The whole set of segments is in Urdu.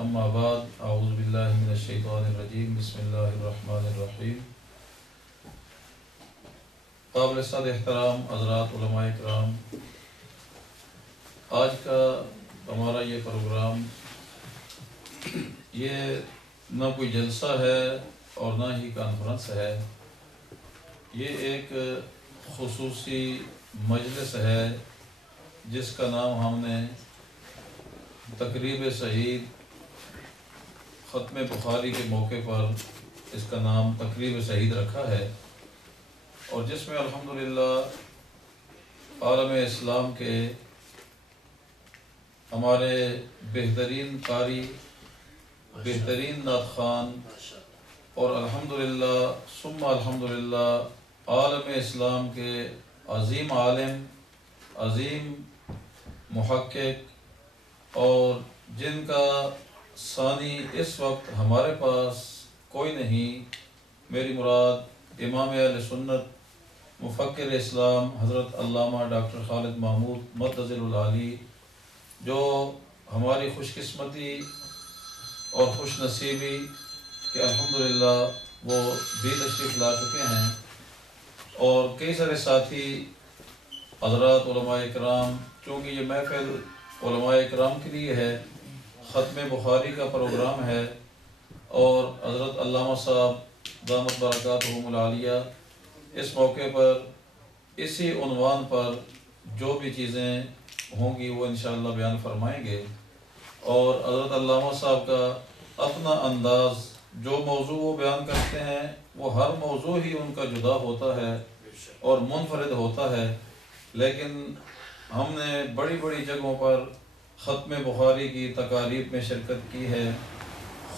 اما بعد اعوذ باللہ من الشیطان الرجیم بسم اللہ الرحمن الرحیم۔ قابل صد احترام حضرات علماء کرام، آج کا ہمارا یہ پروگرام یہ نہ کوئی جلسہ ہے اور نہ ہی کانفرنس ہے، یہ ایک خصوصی مجلس ہے جس کا نام ہم نے تقریب شہید ختم بخاری کے موقع پر اس کا نام تقریب شہید رکھا ہے، اور جس میں الحمدللہ عالم اسلام کے ہمارے بہترین قاری، بہترین نعت خوان اور الحمدللہ ثم الحمدللہ عالم اسلام کے عظیم عالم، عظیم محقق، اور جن کا ثانی اس وقت ہمارے پاس کوئی نہیں، میری مراد امام اہل سنت مفکر اسلام حضرت علامہ ڈاکٹر خالد محمود مدظل العالی، جو ہماری خوش قسمتی اور خوش نصیبی کہ الحمدللہ وہ بھی تشریف لا چکے ہیں، اور کئی سارے ساتھی حضرات علماء اکرام، چونکہ یہ محفل علماء اکرام کے لیے ہے، ختم بخاری کا پروگرام ہے، اور حضرت علامہ صاحب دامت برکاتہم العالیہ اس موقع پر اسی عنوان پر جو بھی چیزیں ہوں گی وہ انشاءاللہ بیان فرمائیں گے، اور حضرت علامہ صاحب کا اپنا انداز، جو موضوع وہ بیان کرتے ہیں وہ ہر موضوع ہی ان کا جدا ہوتا ہے اور منفرد ہوتا ہے، لیکن ہم نے بڑی بڑی جگہوں پر ختم بخاری کی تقاریب میں شرکت کی ہے،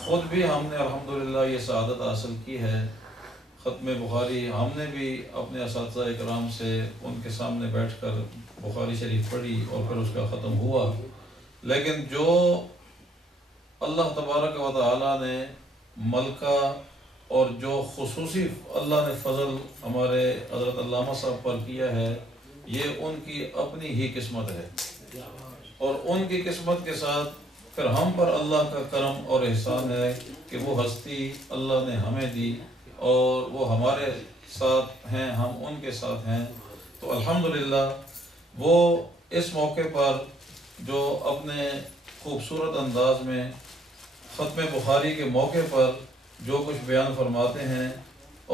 خود بھی ہم نے الحمدللہ یہ سعادت حاصل کی ہے۔ ختم بخاری ہم نے بھی اپنے اساتذہ اکرام سے ان کے سامنے بیٹھ کر بخاری شریف پڑھی اور پھر اس کا ختم ہوا، لیکن جو اللہ تبارک و تعالیٰ نے ملکہ اور جو خصوصی اللہ نے فضل ہمارے حضرت علامہ صاحب پر کیا ہے، یہ ان کی اپنی ہی قسمت ہے، اور ان کی قسمت کے ساتھ پھر ہم پر اللہ کا کرم اور احسان ہے کہ وہ ہستی اللہ نے ہمیں دی، اور وہ ہمارے ساتھ ہیں، ہم ان کے ساتھ ہیں، تو الحمدللہ وہ اس موقع پر جو اپنے خوبصورت انداز میں ختم بخاری کے موقع پر جو کچھ بیان فرماتے ہیں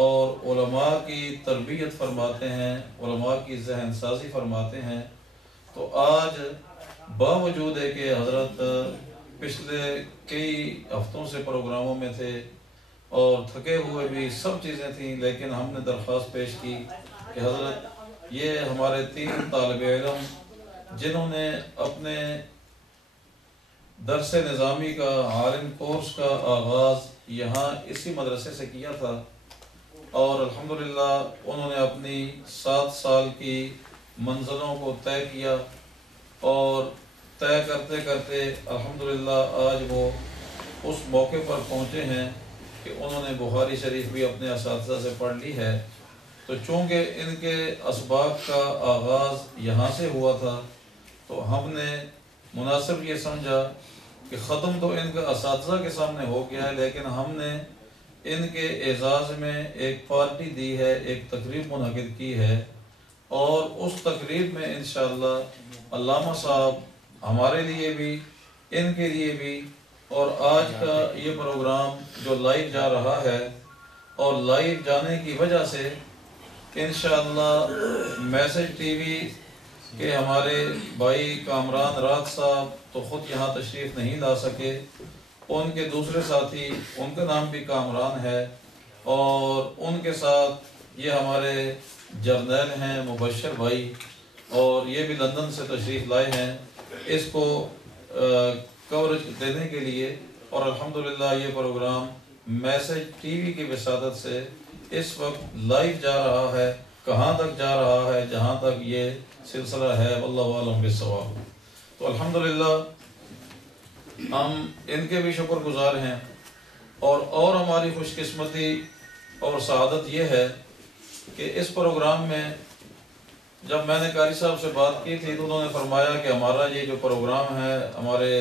اور علماء کی تربیت فرماتے ہیں، علماء کی ذہن سازی فرماتے ہیں، تو آج باوجود ہے کہ حضرت پچھلے کئی ہفتوں سے پروگراموں میں تھے اور تھکے ہوئے بھی سب چیزیں تھیں، لیکن ہم نے درخواست پیش کی کہ حضرت یہ ہمارے 3 طالب علم جنہوں نے اپنے درس نظامی کا عالم کورس کا آغاز یہاں اسی مدرسے سے کیا تھا، اور الحمدللہ انہوں نے اپنی 7 سال کی منزلوں کو طے کیا، اور طے کرتے کرتے الحمدللہ آج وہ اس موقع پر پہنچے ہیں کہ انہوں نے بخاری شریف بھی اپنے اساتذہ سے پڑھ لی ہے، تو چونکہ ان کے اسباق کا آغاز یہاں سے ہوا تھا تو ہم نے مناسب یہ سمجھا کہ ختم تو ان کا اساتذہ کے سامنے ہو گیا ہے، لیکن ہم نے ان کے اعزاز میں ایک پارٹی دی ہے، ایک تقریب منعقد کی ہے، اور اس تقریب میں انشاءاللہ علامہ صاحب ہمارے لیے بھی، ان کے لیے بھی، اور آج کا یہ پروگرام جو لائیو جا رہا ہے، اور لائیو جانے کی وجہ سے انشاءاللہ میسج ٹی وی کہ ہمارے بھائی کامران رات صاحب تو خود یہاں تشریف نہیں لا سکے، ان کے دوسرے ساتھی، ان کا نام بھی کامران ہے، اور ان کے ساتھ یہ ہمارے جرنیل ہیں مبشر بھائی، اور یہ بھی لندن سے تشریف لائے ہیں اس کو کوریج دینے کے لیے، اور الحمدللہ یہ پروگرام میسج ٹی وی کی وساطت سے اس وقت لائیو جا رہا ہے، کہاں تک جا رہا ہے، جہاں تک یہ سلسلہ ہے، واللہ اعلم بالصواب۔ تو الحمدللہ ہم ان کے بھی شکر گزار ہیں، اور ہماری خوش قسمتی اور سعادت یہ ہے کہ اس پروگرام میں جب میں نے قاری صاحب سے بات کی تھی تو انہوں نے فرمایا کہ ہمارا یہ جو پروگرام ہے ہمارے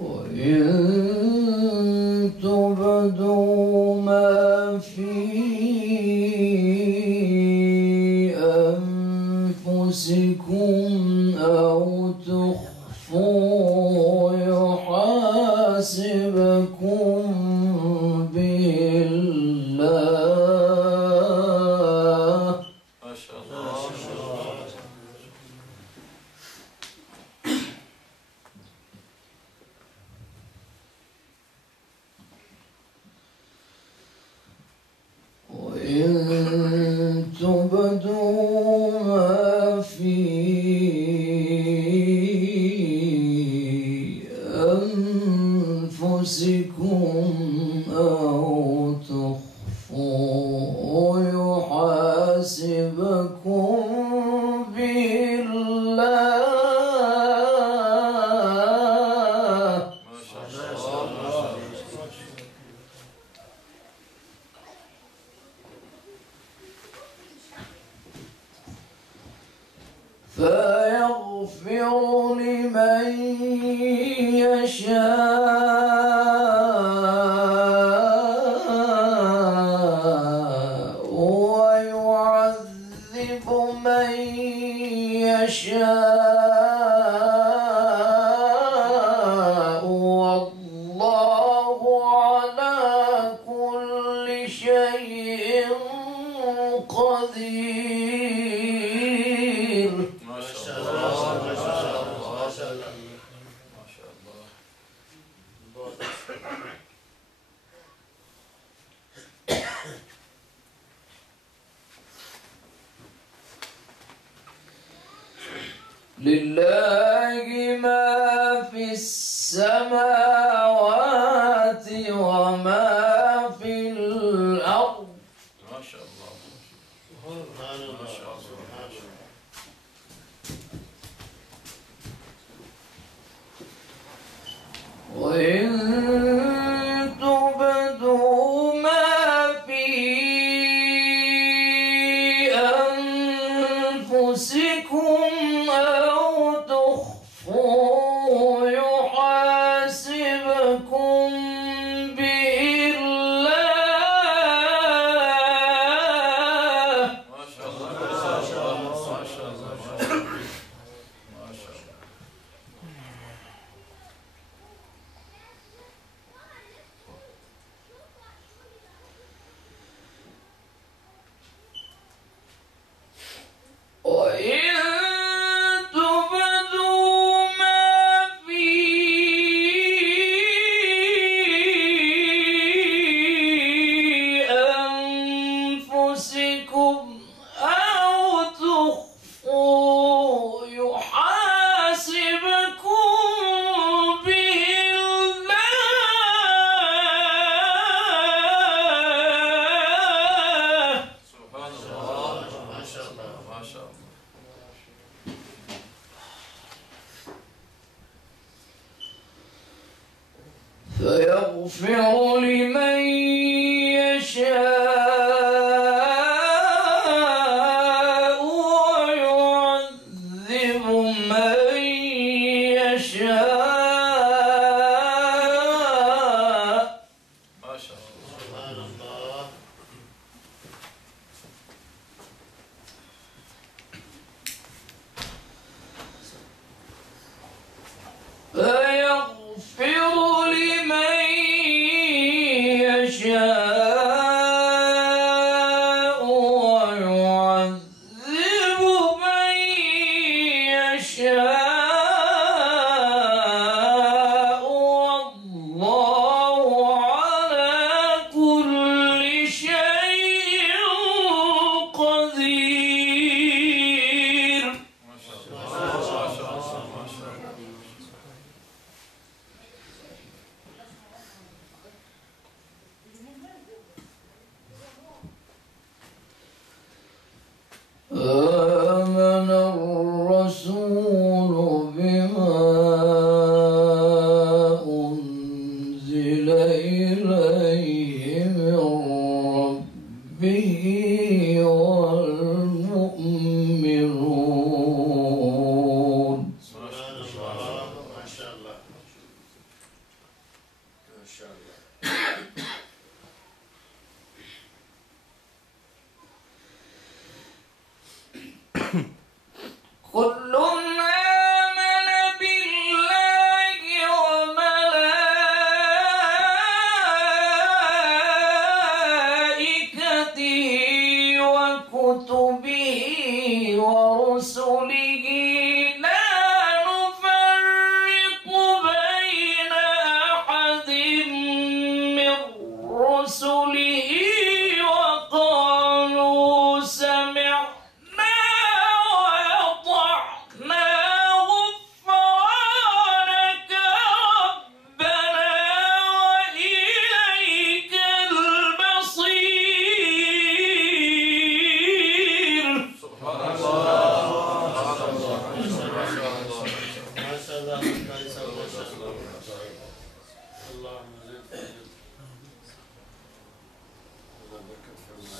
وإن تبدوا ما في أنفسكم أو تخفوا يحاسبكم به الله. ما شاء الله. وإن تبدوا ما في أنفسكم أو تخفوا يحاسبكم به الله. فيغفر لمن يشاء ويعذب من يشاء والله على كل شيء قدير. لله ما في السماوات وما في الأرض. ما شاء الله. ما شاء الله. وإن تبدوا ما في أنفسكم أو تخفوا يحاسبكم به الله. ما شاء الله. يغفر لمن يشاء ويعذب من يشاء. ما شاء الله. سبحان الله. فيغفر لمن يشاء ويعذب من يشاء والله على كل شيء قدير. ما شاء الله. ما شاء الله. ما شاء الله. آمن الرسول بما أنزل إليه من ربه والمؤمنون. سبحان الله. ما شاء الله. ما شاء الله. كل آمن بالله وملائكته وكتبه ورسله لا نفرق بين أحد من رسله وقالوا سمعنا وأطعنا غفرانك ربنا وإليك المصير. سبحان الله. ما شاء الله. ما شاء الله. ما شاء الله. ما شاء الله. اللهم زد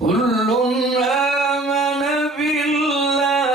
كل آمن بالله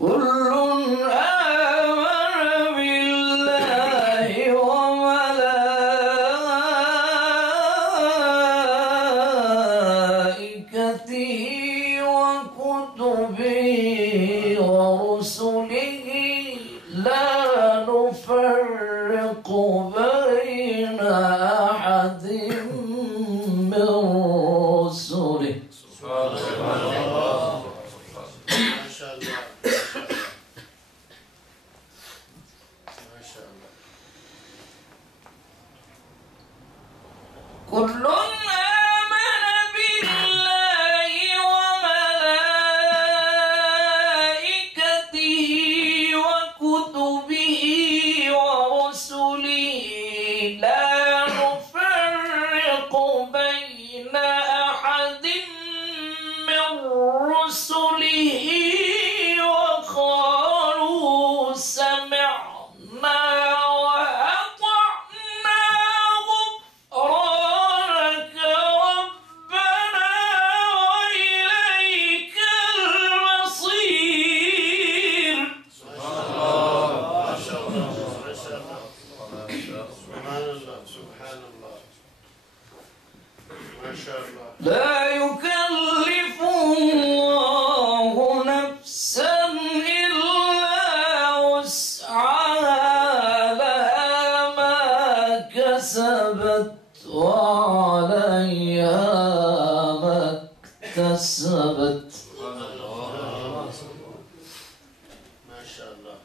كل آمن بالله وملائكته وكتبه ورسله لا نفرق بين أحد من رسله. سبحان الله. ما شاء الله. ما شاء الله. كل آمن بالله وملائكته وكتبه ورسله لا نفرق بين أحد من رسله وقالوا سمعنا وأطعنا غفرانك ربنا وإليك المصير. ما شاء الله. ما شاء الله. ما شاء الله. سبحان الله. سبحان الله. ما شاء الله. لا يكلف الله نفسا إلا وسعها لها ما كسبت وعليها ما اكتسبت. ما شاء الله.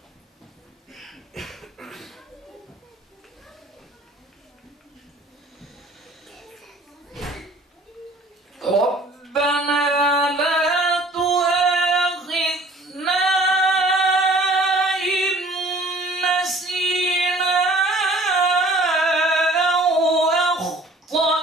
ربنا لا تؤاخذنا إن نسينا أو أخطأنا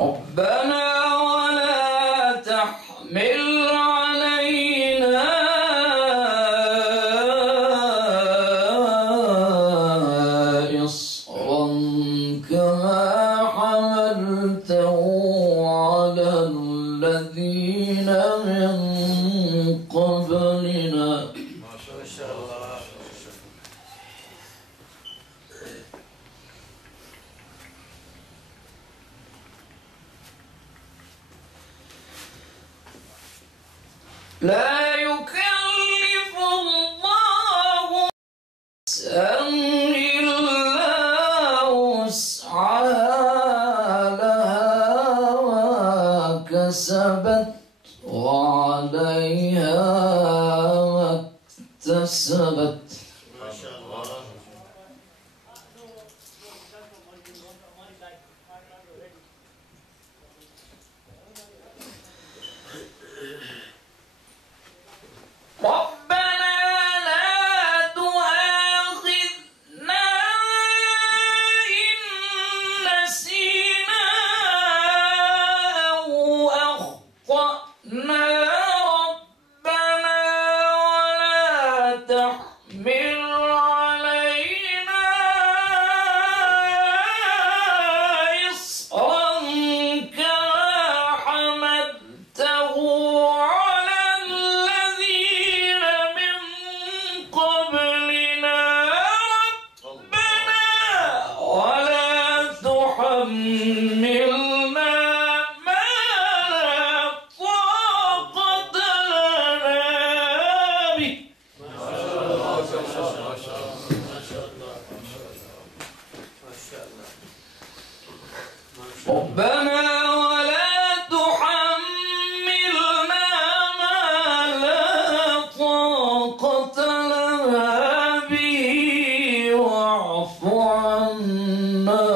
ربنا ولا تحمل علينا إصرا كما حملته على الذين من قبلنا لا يكلف الله نفسا إلا وسعها لها ما كسبت وعليها ما اكتسبت ربنا لا تؤاخذنا إن نسينا أو أخطأنا ربنا ولا تحمل علينا إصرا كما حملته على الذين من قبلنا ربنا ولا تحملنا ما لا طاقة لنا به ربنا ولا تحملنا ما لا طاقة لنا به واعف عنا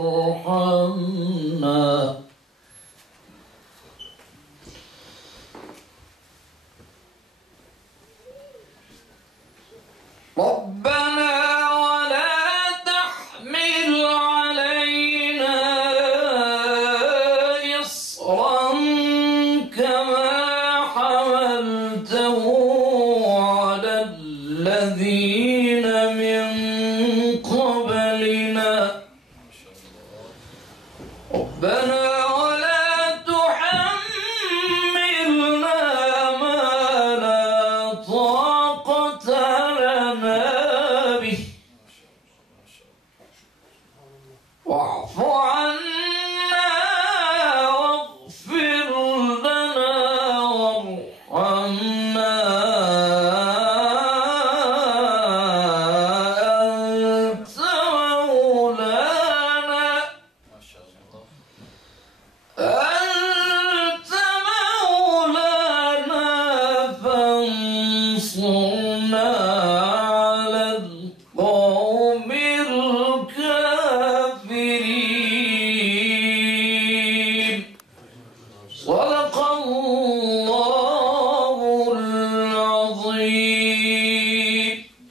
وارحمنا ربنا ولا تحمل علينا إصرا كما حملته على الذين من قبلنا ربنا ولا تحملنا ما لا طاقة لنا به واعف عنا واغفر لنا وارحمنا أنت مولانا أنت مولانا فانصرنا على القوم الكافرين صدق الله العظيم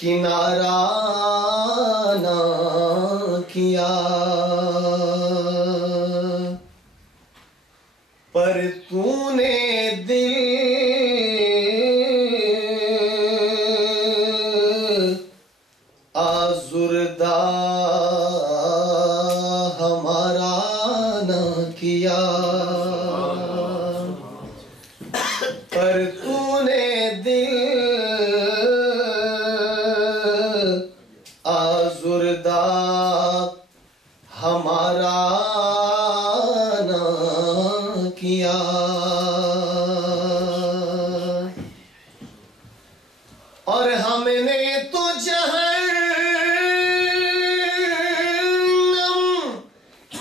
کنارہ نہ کیا، پر تو نے دل آزردہ ہمارا نہ کیا، پر تو نے دل آزردہ ہمارا نہ کیا۔ اور ہم نے تو جہنم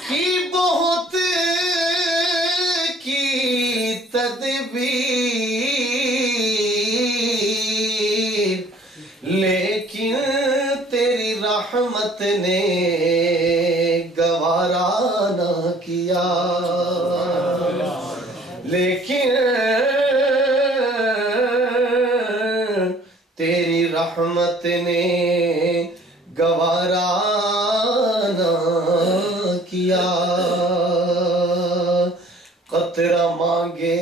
کی بہت کی تدبیر، لیکن تیری رحمت نے گوارا نہ کیا، لیکن تیری رحمت نے گوارا نہ کیا۔ قطرہ مانگے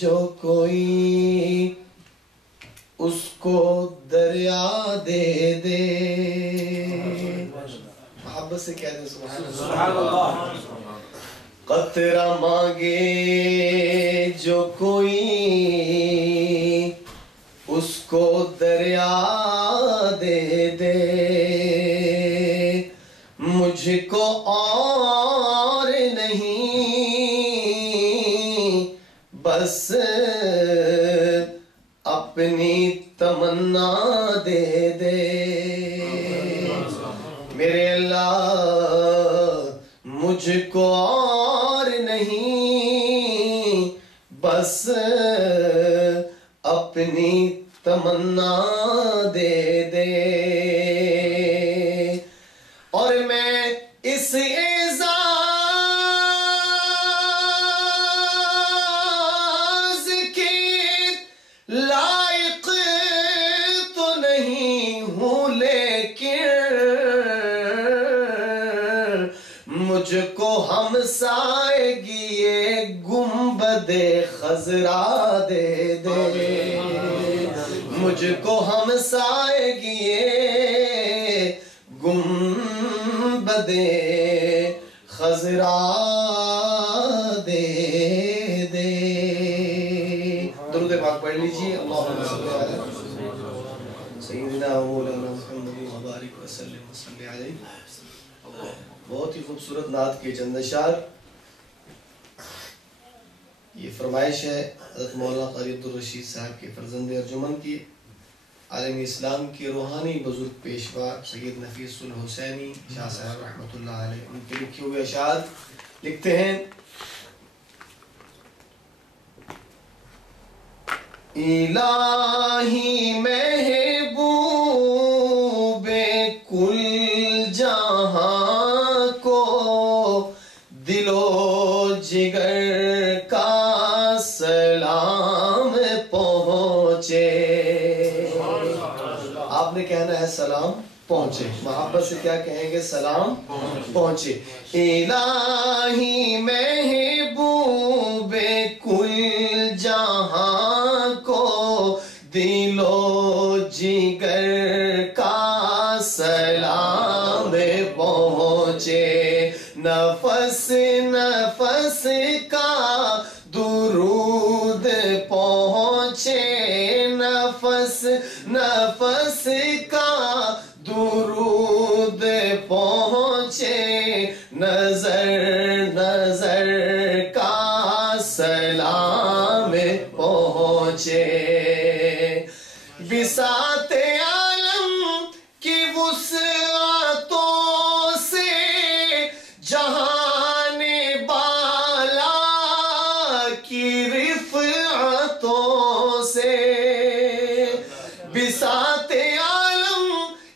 جو کوئی اس کو دریا دے دے، محبت سے کہہ دیں سبحان اللہ۔ قطرہ مانگے جو کوئی اس کو دریا دے دے، مجھ کو اور نہیں بس اپنی تمنا دے دے، میرے اللہ مجھ کو اور نہیں بس اپنی تمنا دے دے، اور میں اس اعزاز کے لائق تو نہیں ہوں، لیکن مجھ کو ہمسائیگی گنبد خضرا دے دے، مجھ کو ہمسائیگی گنبد خضرا دے دے۔ درود پاک پڑھ لیجیے، اللہم صلی علی سیدنا مولانا محمد وبارک وسلم وصلی علیہ۔ بہت ہی خوبصورت نعت کے چند اشعار۔ یہ فرمائش ہے حضرت مولانا قاری عبدالرشید صاحب کے فرزند ارجمن کی، عالم اسلام کے روحانی بزرگ پیشوا سید نفیس الحسینی شاہ صاحب رحمۃ اللہ علیہ، ان کے لکھے ہوئے اشعار لکھتے ہیں: الہی محبوب کل جہاں کو دل و جگر کا سلام پہنچے، آپ نے کہنا ہے سلام پہنچے، محبت سے کیا کہیں گے؟ سلام پہنچے۔ الہی محبوب کل جہاں کو دل و جگر کا سلام پہنچے، نفس نفس کا درود پہنچے، نفس نفس کا درود پہنچے، نظر نظر کا سلام پہنچے، بساط عالم کی وسعتوں سے جہان بالا کی رفعتوں سے، بساط عالم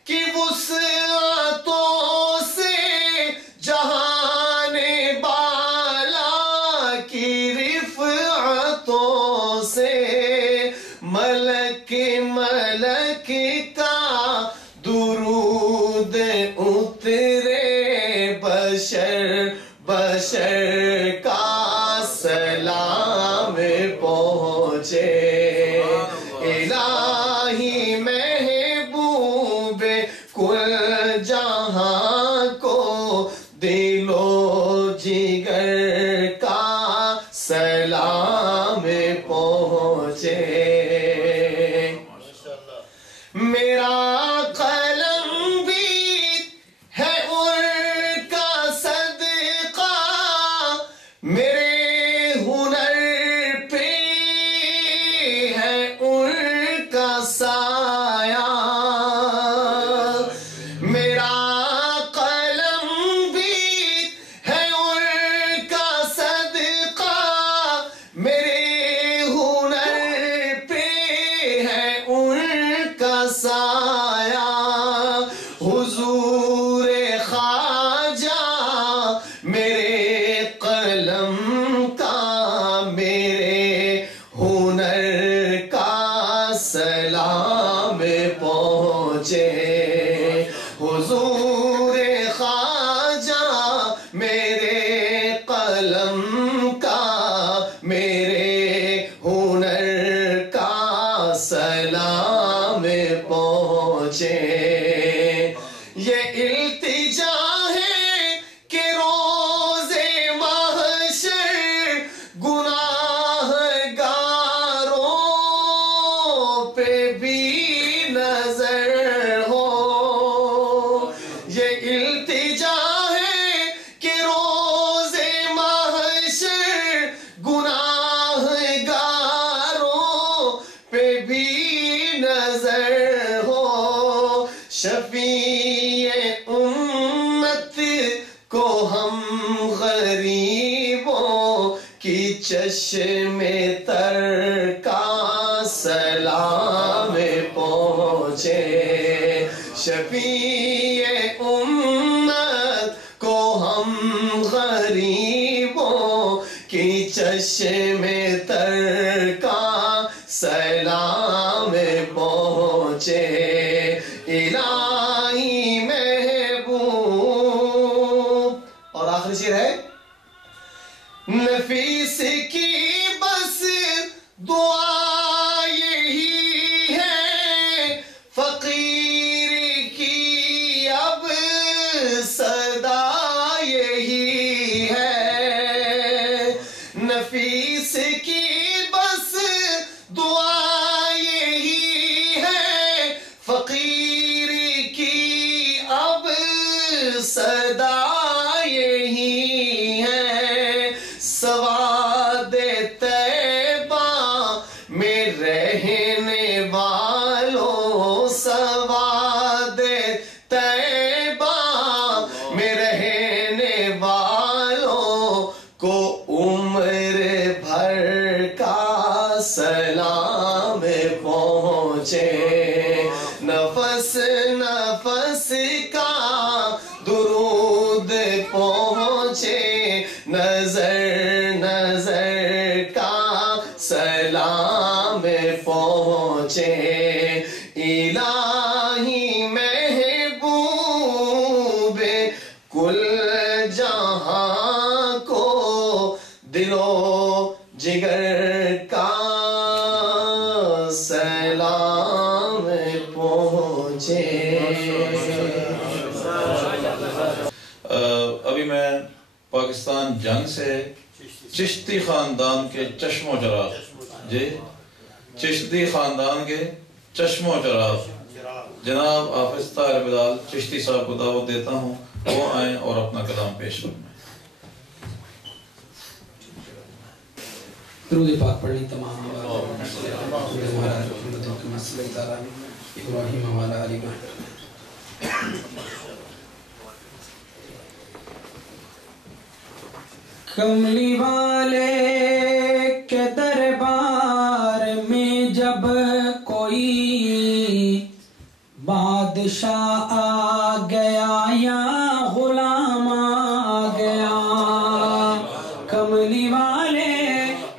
کی وسعتوں سے جہان بالا کی رفعتوں سے، ملک میں پہنچے الہی محبوب کل جہاں کو دل و جگر کا سلام پہنچے میرا قلم بھی ہے ان کا صدقہ میرے ہنر پہ ہے ان کا سایہ میرا قلم بھی ہے ان کا صدقہ میرے ہنر پہ ہے ان کا سایہ حضور خواجہ میرے قلم کا میرے ہنر کا سلام پہنچے حضور خواجہ میرے قلم کا میرے ہنر کا سلام پہنچے یہ التجا ہے کہ روز محشر گناہگاروں پہ بھی نظر ہو یہ التجا ہے کہ روز محشر گناہگاروں پہ بھی نظر ہو شفیع امت کو ہم غریبوں کی چشم تر کا سلام پہنچے شفیع امت کو ہم غریبوں کی چشم تر کا سلام پہنچے الہی محبوب اور آخری شعر ہے نفیس کی بس دعا یہی ہے فقیر کی اب صدا یہی ہے نفیس کی بس دعا یہی ہے فقیر کی اب صدا یہی ہے سواد طیبہ میں رہنے والوں سواد طیبہ میں رہنے والوں کو عمر بھر کا سلام پہنچے نفس نفس کا درود پہنچے نظر نظر کا سلام پہنچے الہی محبوب کل جہاں کو دل و جگر کا سلام پہنچے ابھی میں پاکستان جنگ سے چشتی خاندان کے چشم و چراغ جی چشتی خاندان کے چشم و چراغ جناب حافظ طاہر بلال چشتی صاحب کو دعوت دیتا ہوں وہ آئیں اور اپنا کلام پیش کریں درود پاک پڑھنی تمام ابراہیم والا علی کملی والے کے دربار میں جب کوئی بادشاہ آ گیا یا غلام آ گیا کملی والے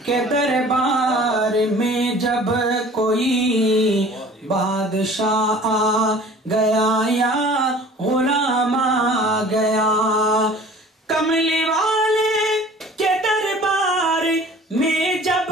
کے دربار میں جب کوئی بادشاہ آ گیا یا غلام آ گیا کملی والے کے دربار میں جب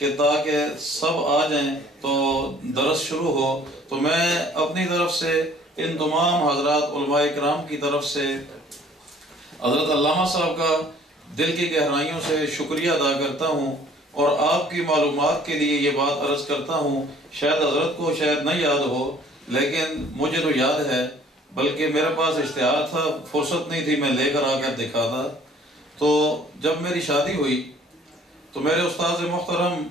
کہ تاکہ سب آ جائیں تو درس شروع ہو، تو میں اپنی طرف سے ان تمام حضرات علماء کرام کی طرف سے حضرت علامہ صاحب کا دل کی گہرائیوں سے شکریہ ادا کرتا ہوں، اور آپ کی معلومات کے لیے یہ بات عرض کرتا ہوں، شاید حضرت کو شاید نہ یاد ہو لیکن مجھے تو یاد ہے، بلکہ میرے پاس اشتہار تھا، فرصت نہیں تھی میں لے کر آ کر دکھاتا۔ تو جب میری شادی ہوئی تو میرے استاد محترم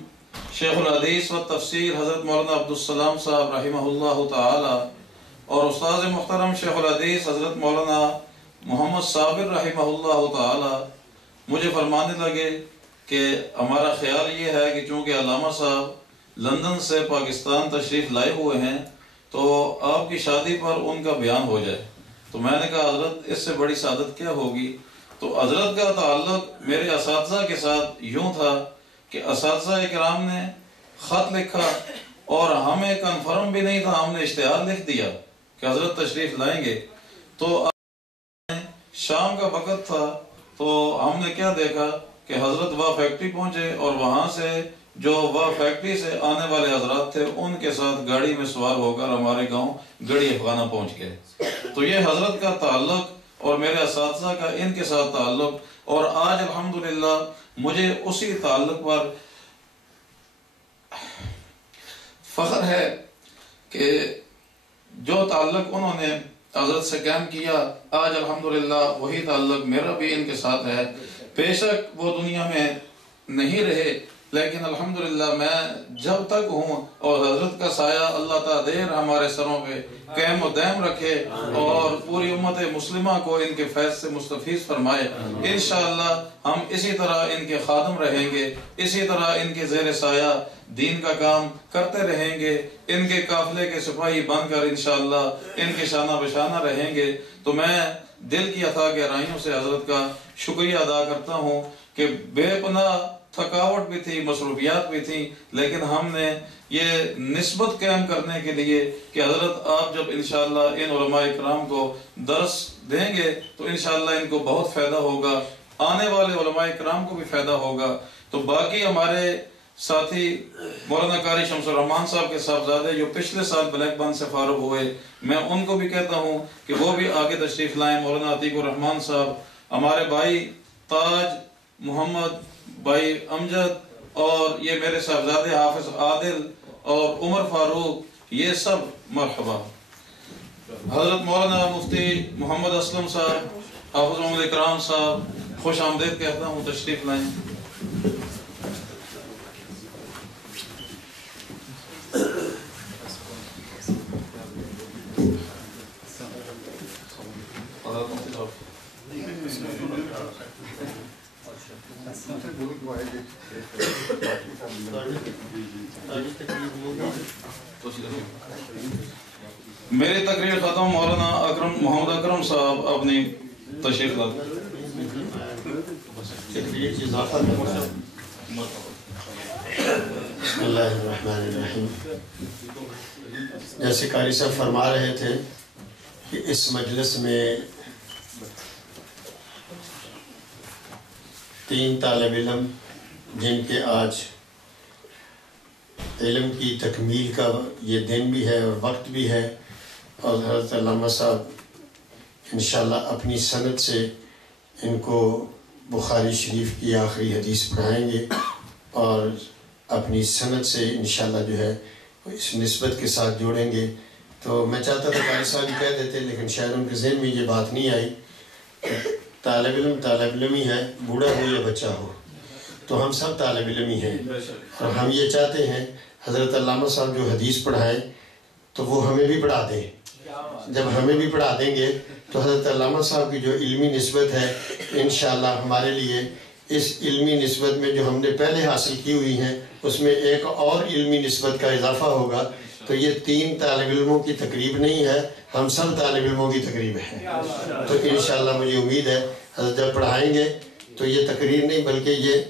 شیخ الحدیث و تفسیر حضرت مولانا عبدالسلام صاحب رحمہ اللہ تعالی اور استاد محترم شیخ الحدیث حضرت مولانا محمد صابر رحمہ اللہ تعالی مجھے فرمانے لگے کہ ہمارا خیال یہ ہے کہ چونکہ علامہ صاحب لندن سے پاکستان تشریف لائے ہوئے ہیں تو آپ کی شادی پر ان کا بیان ہو جائے۔ تو میں نے کہا حضرت اس سے بڑی سعادت کیا ہوگی؟ تو حضرت کا تعلق میرے اساتذہ کے ساتھ یوں تھا کہ اساتذہ کرام نے خط لکھا اور ہمیں کنفرم بھی نہیں تھا، ہم نے اشتہار لکھ دیا کہ حضرت تشریف لائیں گے۔ تو شام کا وقت تھا تو ہم نے کیا دیکھا کہ حضرت واہ فیکٹری پہنچے اور وہاں سے جو واہ فیکٹری سے آنے والے حضرات تھے ان کے ساتھ گاڑی میں سوار ہو کر ہمارے گاؤں گڑی افغانہ پہنچ گئے۔ تو یہ حضرت کا تعلق اور میرے اساتذہ کا ان کے ساتھ تعلق، اور آج الحمدللہ مجھے اسی تعلق پر فخر ہے کہ جو تعلق انہوں نے حضرت سے قائم کیا، آج الحمدللہ وہی تعلق میرا بھی ان کے ساتھ ہے۔ بے شک وہ دنیا میں نہیں رہے لیکن الحمدللہ میں جب تک ہوں، اور حضرت کا سایہ اللہ تعالیٰ دیر ہمارے سروں پہ قائم و دائم رکھے اور پوری امت مسلمہ کو ان کے فیض سے مستفیض فرمائے۔ انشاءاللہ ہم اسی طرح ان کے خادم رہیں گے، اسی طرح ان کے زیر سایہ دین کا کام کرتے رہیں گے، ان کے قافلے کے سپاہی بن کر انشاءاللہ ان کے شانہ بشانہ رہیں گے۔ تو میں دل کی عطا گہرائیوں سے حضرت کا شکریہ ادا کرتا ہوں کہ بے پناہ تھکاوٹ بھی تھی، مصروفیات بھی تھیں، لیکن ہم نے یہ نسبت قائم کرنے کے لیے کہ حضرت آپ جب انشاءاللہ ان علماء کرام کو درس دیں گے تو انشاءاللہ ان کو بہت فائدہ ہوگا، آنے والے علماء کرام کو بھی فائدہ ہوگا۔ تو باقی ہمارے ساتھی مولانا قاری شمس الرحمان صاحب کے صاحبزادے جو پچھلے سال بلیک بن سے فارغ ہوئے، میں ان کو بھی کہتا ہوں کہ وہ بھی آگے تشریف لائیں۔ مولانا عتیق الرحمان صاحب، ہمارے بھائی تاج محمد، بھائی امجد، اور یہ میرے صاحبزادے حافظ عادل اور عمر فاروق، یہ سب مرحبا۔ حضرت مولانا مفتی محمد اسلم صاحب، حافظ محمد اکرام صاحب، خوش آمدید کہتا ہوں، تشریف لائیں۔ میری تقریر ختم، مولانا اکرم محمد اکرم صاحب اپنی تشریف لاتے بسم اللہ الرحمن الرحیم۔ جیسے قاری صاحب فرما رہے تھے کہ اس مجلس میں 3 طالب علم جن کے آج علم کی تکمیل کا یہ دن بھی ہے اور وقت بھی ہے، اور حضرت علامہ صاحب انشاءاللہ اپنی سند سے ان کو بخاری شریف کی آخری حدیث پڑھائیں گے، اور اپنی سند سے انشاءاللہ جو ہے اس نسبت کے ساتھ جوڑیں گے۔ تو میں چاہتا تھا قاری صاحب ہی کہہ دیتے، لیکن شاید ان کے ذہن میں یہ بات نہیں آئی کہ طالب علم ہی ہے، بوڑھا ہو یا بچہ ہو، تو ہم سب طالب علم ہی ہیں، اور ہم یہ چاہتے ہیں حضرت علامہ صاحب جو حدیث پڑھائیں تو وہ ہمیں بھی پڑھا دیں۔ جب ہمیں بھی پڑھا دیں گے تو حضرت علامہ صاحب کی جو علمی نسبت ہے انشاءاللہ ہمارے لیے اس علمی نسبت میں جو ہم نے پہلے حاصل کی ہوئی ہیں اس میں ایک اور علمی نسبت کا اضافہ ہوگا۔ تو یہ 3 طالب علموں کی تقریب نہیں ہے، ہم سب طالب علموں کی تقریب ہے۔ تو انشاءاللہ مجھے امید ہے حضرت جب پڑھائیں گے تو یہ تقریر نہیں بلکہ یہ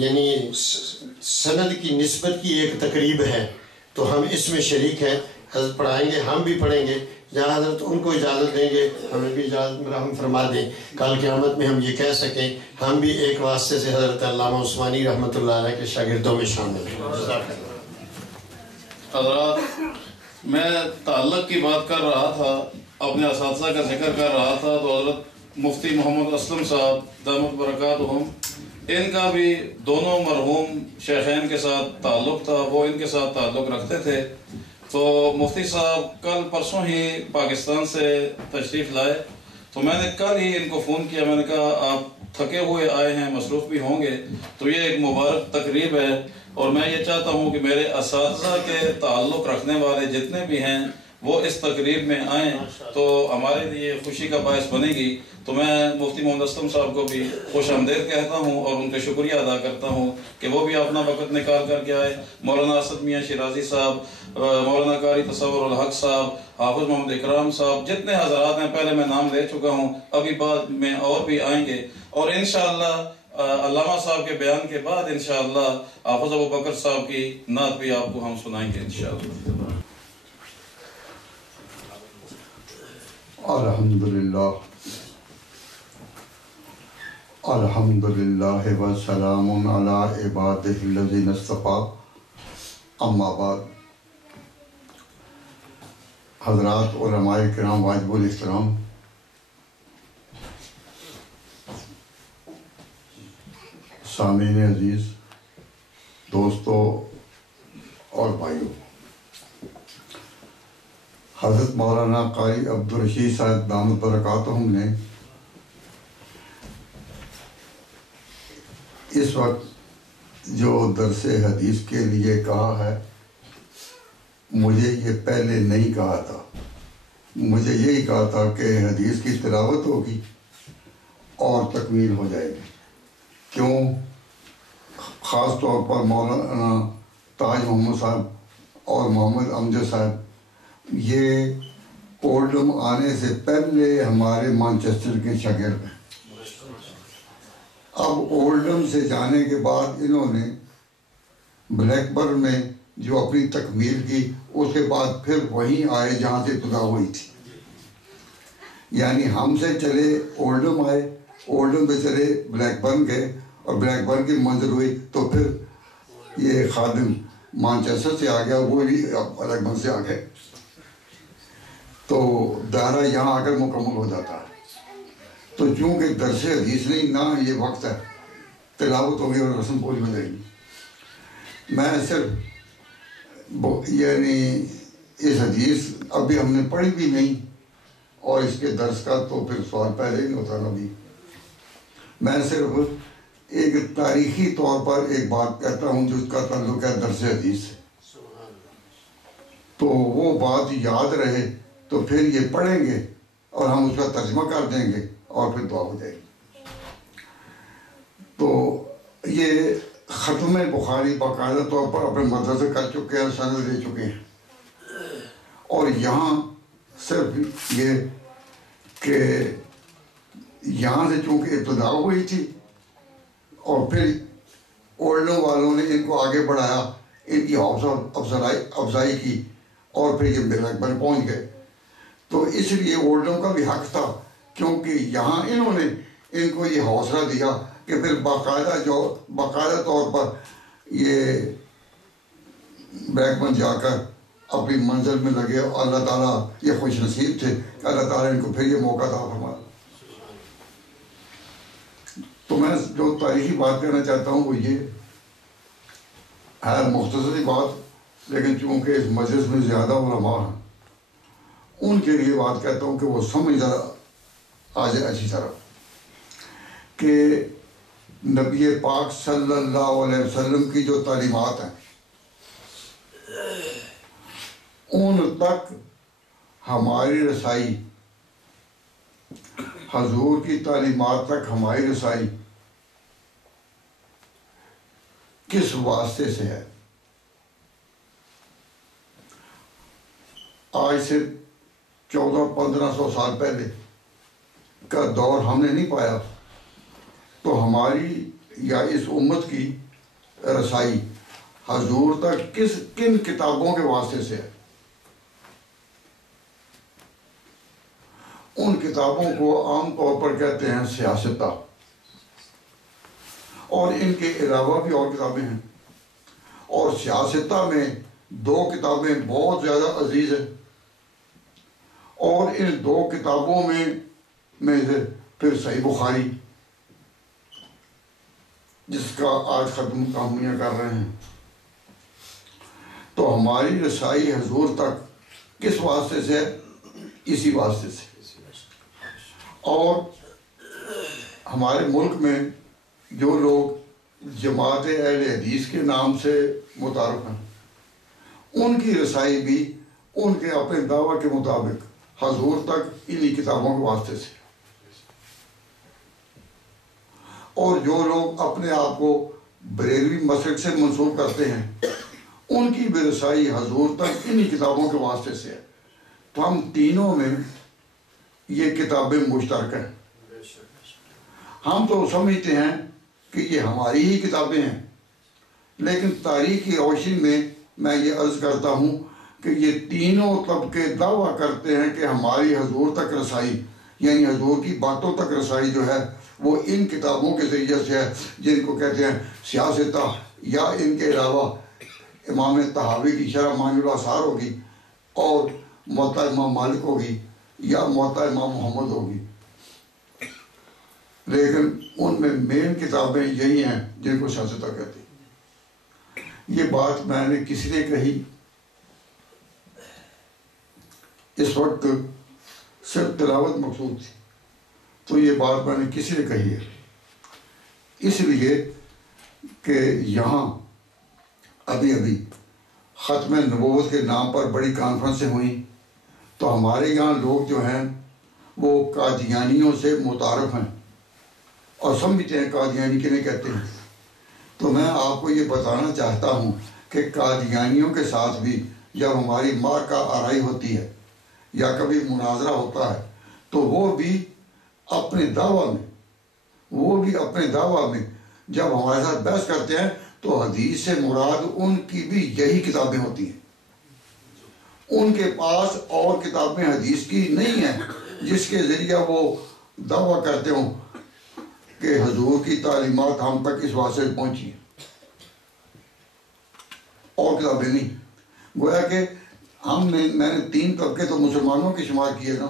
یعنی سند کی نسبت کی ایک تقریب ہے، تو ہم اس میں شریک ہیں۔ حضرت پڑھائیں گے، ہم بھی پڑھیں گے، جہاں حضرت ان کو اجازت دیں گے ہمیں بھی اجازت مرحم فرما دیں، کل قیامت میں ہم یہ کہہ سکیں ہم بھی ایک واسطے سے حضرت علامہ عثمانی رحمۃ اللہ علیہ کے شاگردوں میں شامل ہیں۔ حضرات، میں تعلق کی بات کر رہا تھا، اپنے اساتذہ کا ذکر کر رہا تھا، تو حضرت مفتی محمد اسلم صاحب دامت برکاتہم، ان کا بھی دونوں مرحوم شیخین کے ساتھ تعلق تھا، وہ ان کے ساتھ تعلق رکھتے تھے۔ تو مفتی صاحب کل پرسوں ہی پاکستان سے تشریف لائے، تو میں نے کل ہی ان کو فون کیا، میں نے کہا آپ تھکے ہوئے آئے ہیں، مصروف بھی ہوں گے، تو یہ ایک مبارک تقریب ہے، اور میں یہ چاہتا ہوں کہ میرے اساتذہ کے تعلق رکھنے والے جتنے بھی ہیں وہ اس تقریب میں آئیں تو ہمارے لیے خوشی کا باعث بنے گی۔ تو میں مفتی محمد اسلم صاحب کو بھی خوش آمدید کہتا ہوں اور ان کا شکریہ ادا کرتا ہوں کہ وہ بھی اپنا وقت نکال کر کے آئے۔ مولانا اسد میاں شیرازی صاحب، مولانا قاری تصور الحق صاحب، حافظ محمد اکرام صاحب، جتنے حضرات ہیں پہلے میں نام لے چکا ہوں، ابھی بعد میں اور بھی آئیں گے، اور انشاءاللہ علامہ صاحب کے بیان کے بعد انشاءاللہ حافظ ابو بکر صاحب کی نعت بھی آپ کو ہم سنائیں گے انشاءاللہ۔ الحمدللہ الحمدللہ والسلام علی عبادہ الذین اصطفیٰ، اما بعد۔ حضرات علماء کرام واجب الاحترام، سامعین عزیز، دوستوں اور بھائیوں، حضرت مولانا قاری عبدالرشید صاحب دامت برکاتہم نے اس وقت جو درس حدیث کے لیے کہا ہے، مجھے یہ پہلے نہیں کہا تھا۔ مجھے یہی کہا تھا کہ حدیث کی تلاوت ہوگی اور تکمیل ہو جائے گی۔ کیوں؟ خاص طور پر مولانا تاج محمد صاحب اور محمد امجد صاحب یہ اولڈم آنے سے پہلے ہمارے مانچسٹر کے شاگرد ہیں۔ اب اولڈم سے جانے کے بعد انہوں نے بلیک برن میں جو اپنی تکمیل کی، اس کے بعد پھر وہیں آئے جہاں سے ابتدا ہوئی تھی، یعنی ہم سے چلے اولڈم آئے، اولڈم پہ چلے بلیک برن گئے، اور بلیک برن کی منزل ہوئی تو پھر یہ خادم مانچسٹر سے آ گیا، وہ بھی بلیک برن سے آ گئے، تو دائرہ یہاں آ کر مکمل ہو جاتا ہے۔ تو چونکہ درس حدیث نہیں، نہ یہ وقت ہے، تلاوت ہوگی اور رسم پوری ہو جائے گی۔ میں صرف یعنی اس حدیث ابھی ہم نے پڑھی بھی نہیں، اور اس کے درس کا تو پھر سوال پہلے ہی ہوتا نبی۔ میں صرف ایک تاریخی طور پر ایک بات کہتا ہوں جس کا تعلق ہے درس حدیث سے، تو وہ بات یاد رہے تو پھر یہ پڑھیں گے اور ہم اس کا ترجمہ کر دیں گے اور پھر دعا ہو جائے گی۔ تو یہ ختم بخاری باقاعدہ طور پر اپنے مدرسے کر چکے ہیں، سند لے چکے ہیں، اور یہاں صرف یہ کہ یہاں سے چونکہ ابتدا ہوئی تھی اور پھر اولڈم والوں نے ان کو آگے بڑھایا، ان کی حوصلہ افزائی کی، اور پھر یہ بلیک برن پہنچ گئے، تو اس لیے اولڈم کا بھی حق تھا، کیونکہ یہاں انہوں نے ان کو یہ حوصلہ دیا کہ پھر باقاعدہ طور پر یہ بلیک برن جا کر اپنی منزل میں لگے، اور اللہ تعالیٰ یہ خوش نصیب تھے کہ اللہ تعالیٰ ان کو پھر یہ موقع عطا فرمایا۔ تو میں جو تاریخی بات کہنا چاہتا ہوں وہ یہ ہے، مختصری بات، لیکن چونکہ اس مجلس میں زیادہ علماء ہیں ان کے لیے بات کہتا ہوں کہ وہ سمجھ ذرا آ جائے اچھی طرح، کہ نبی پاک صلی اللہ علیہ وسلم کی جو تعلیمات ہیں ان تک ہماری رسائی، حضور کی تعلیمات تک ہماری رسائی کس واسطے سے ہے؟ آج سے 1400-1500 سال پہلے کا دور ہم نے نہیں پایا، تو ہماری یا اس امت کی رسائی حضور تک کن کتابوں کے واسطے سے ہے؟ ان کتابوں کو عام طور پر کہتے ہیں سیاستہ، اور ان کے علاوہ بھی اور کتابیں ہیں، اور سیاستہ میں 2 کتابیں بہت زیادہ عزیز ہیں، اور ان 2 کتابوں میں سے پھر صحیح بخاری، جس کا آج ختم کامیاں کر رہے ہیں۔ تو ہماری رسائی حضور تک کس واسطے سے ہے؟ اسی واسطے سے۔ اور ہمارے ملک میں جو لوگ جماعت اہل حدیث کے نام سے متعارف ہیں، ان کی رسائی بھی ان کے اپنے دعویٰ کے مطابق حضور تک انہی کتابوں کے واسطے سے۔ اور جو لوگ اپنے آپ کو بریلوی مسلک سے منسوب کرتے ہیں، ان کی بھی رسائی حضور تک انہی کتابوں کے واسطے سے ہے۔ تو ہم تینوں میں یہ کتابیں مشترک ہیں۔ ہم تو سمجھتے ہیں کہ یہ ہماری ہی کتابیں ہیں، لیکن تاریخ کی روشنی میں یہ عرض کرتا ہوں کہ یہ تینوں طبقے دعویٰ کرتے ہیں کہ ہماری حضور تک رسائی، یعنی حضور کی باتوں تک رسائی جو ہے وہ ان کتابوں کے ذریعے سے ہے، جن کو کہتے ہیں سیاستہ، یا ان کے علاوہ امام طحاوی کی شرح معانی الاثار ہوگی، اور موطا امام مالک ہوگی، یا موطا امام محمد ہوگی۔ لیکن ان میں مین کتابیں یہی ہیں جن کو سیاستہ کہتے ہیں۔ یہ بات میں نے کس لیے کہی؟ اس وقت صرف تلاوت مقصود تھی، تو یہ بات میں نے کس لیے کہی ہے؟ اس لیے کہ یہاں ابھی ختم نبوت کے نام پر بڑی کانفرنسیں ہوئیں، تو ہمارے یہاں لوگ جو ہیں وہ قادیانیوں سے متعارف ہیں اور سمجھتے ہیں قادیانی کنہیں کہتے ہیں۔ تو میں آپ کو یہ بتانا چاہتا ہوں کہ قادیانیوں کے ساتھ بھی جب ہماری معرکہ آرائی ہوتی ہے یا کبھی مناظرہ ہوتا ہے، تو وہ بھی اپنے دعویٰ میں جب ہمارے ساتھ بحث کرتے ہیں تو حدیث سے مراد ان کی بھی یہی کتابیں ہوتی ہیں۔ ان کے پاس اور کتابیں حدیث کی نہیں ہیں جس کے ذریعہ وہ دعویٰ کرتے ہوں کہ حضور کی تعلیمات ہم تک اس واسطے پہنچی ہیں، اور کتابیں نہیں۔ گویا کہ میں نے 3 طبقے تو مسلمانوں کے شمار کیے نا،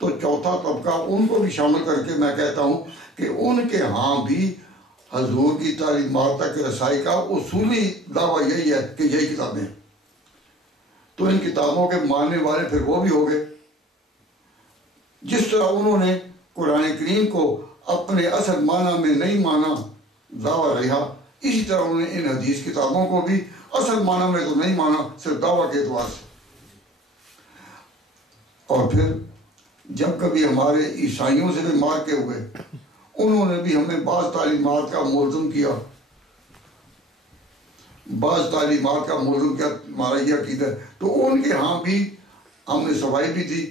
تو 4تھا طبقہ ان کو بھی شامل کر کے میں کہتا ہوں کہ ان کے ہاں بھی حضور کی تعلیمات تک رسائی کا اصولی دعویٰ یہی ہے کہ یہی کتابیں ہیں۔ تو ان کتابوں کے ماننے والے پھر وہ بھی ہو گئے۔ جس طرح انہوں نے قرآن کریم کو اپنے اصل معنی میں نہیں مانا، دعویٰ رہا، اسی طرح انہوں نے ان حدیث کتابوں کو بھی اصل معنی میں تو نہیں مانا، صرف دعویٰ کے اعتبار سے۔ اور پھر جب کبھی ہمارے عیسائیوں سے بھی مار کے ہوئے، انہوں نے بھی ہمیں بعض تعلیمات کا ملزم کیا، ہمارا یہ عقیدہ ہے۔ تو ان کے ہاں بھی ہم نے صفائی بھی دی،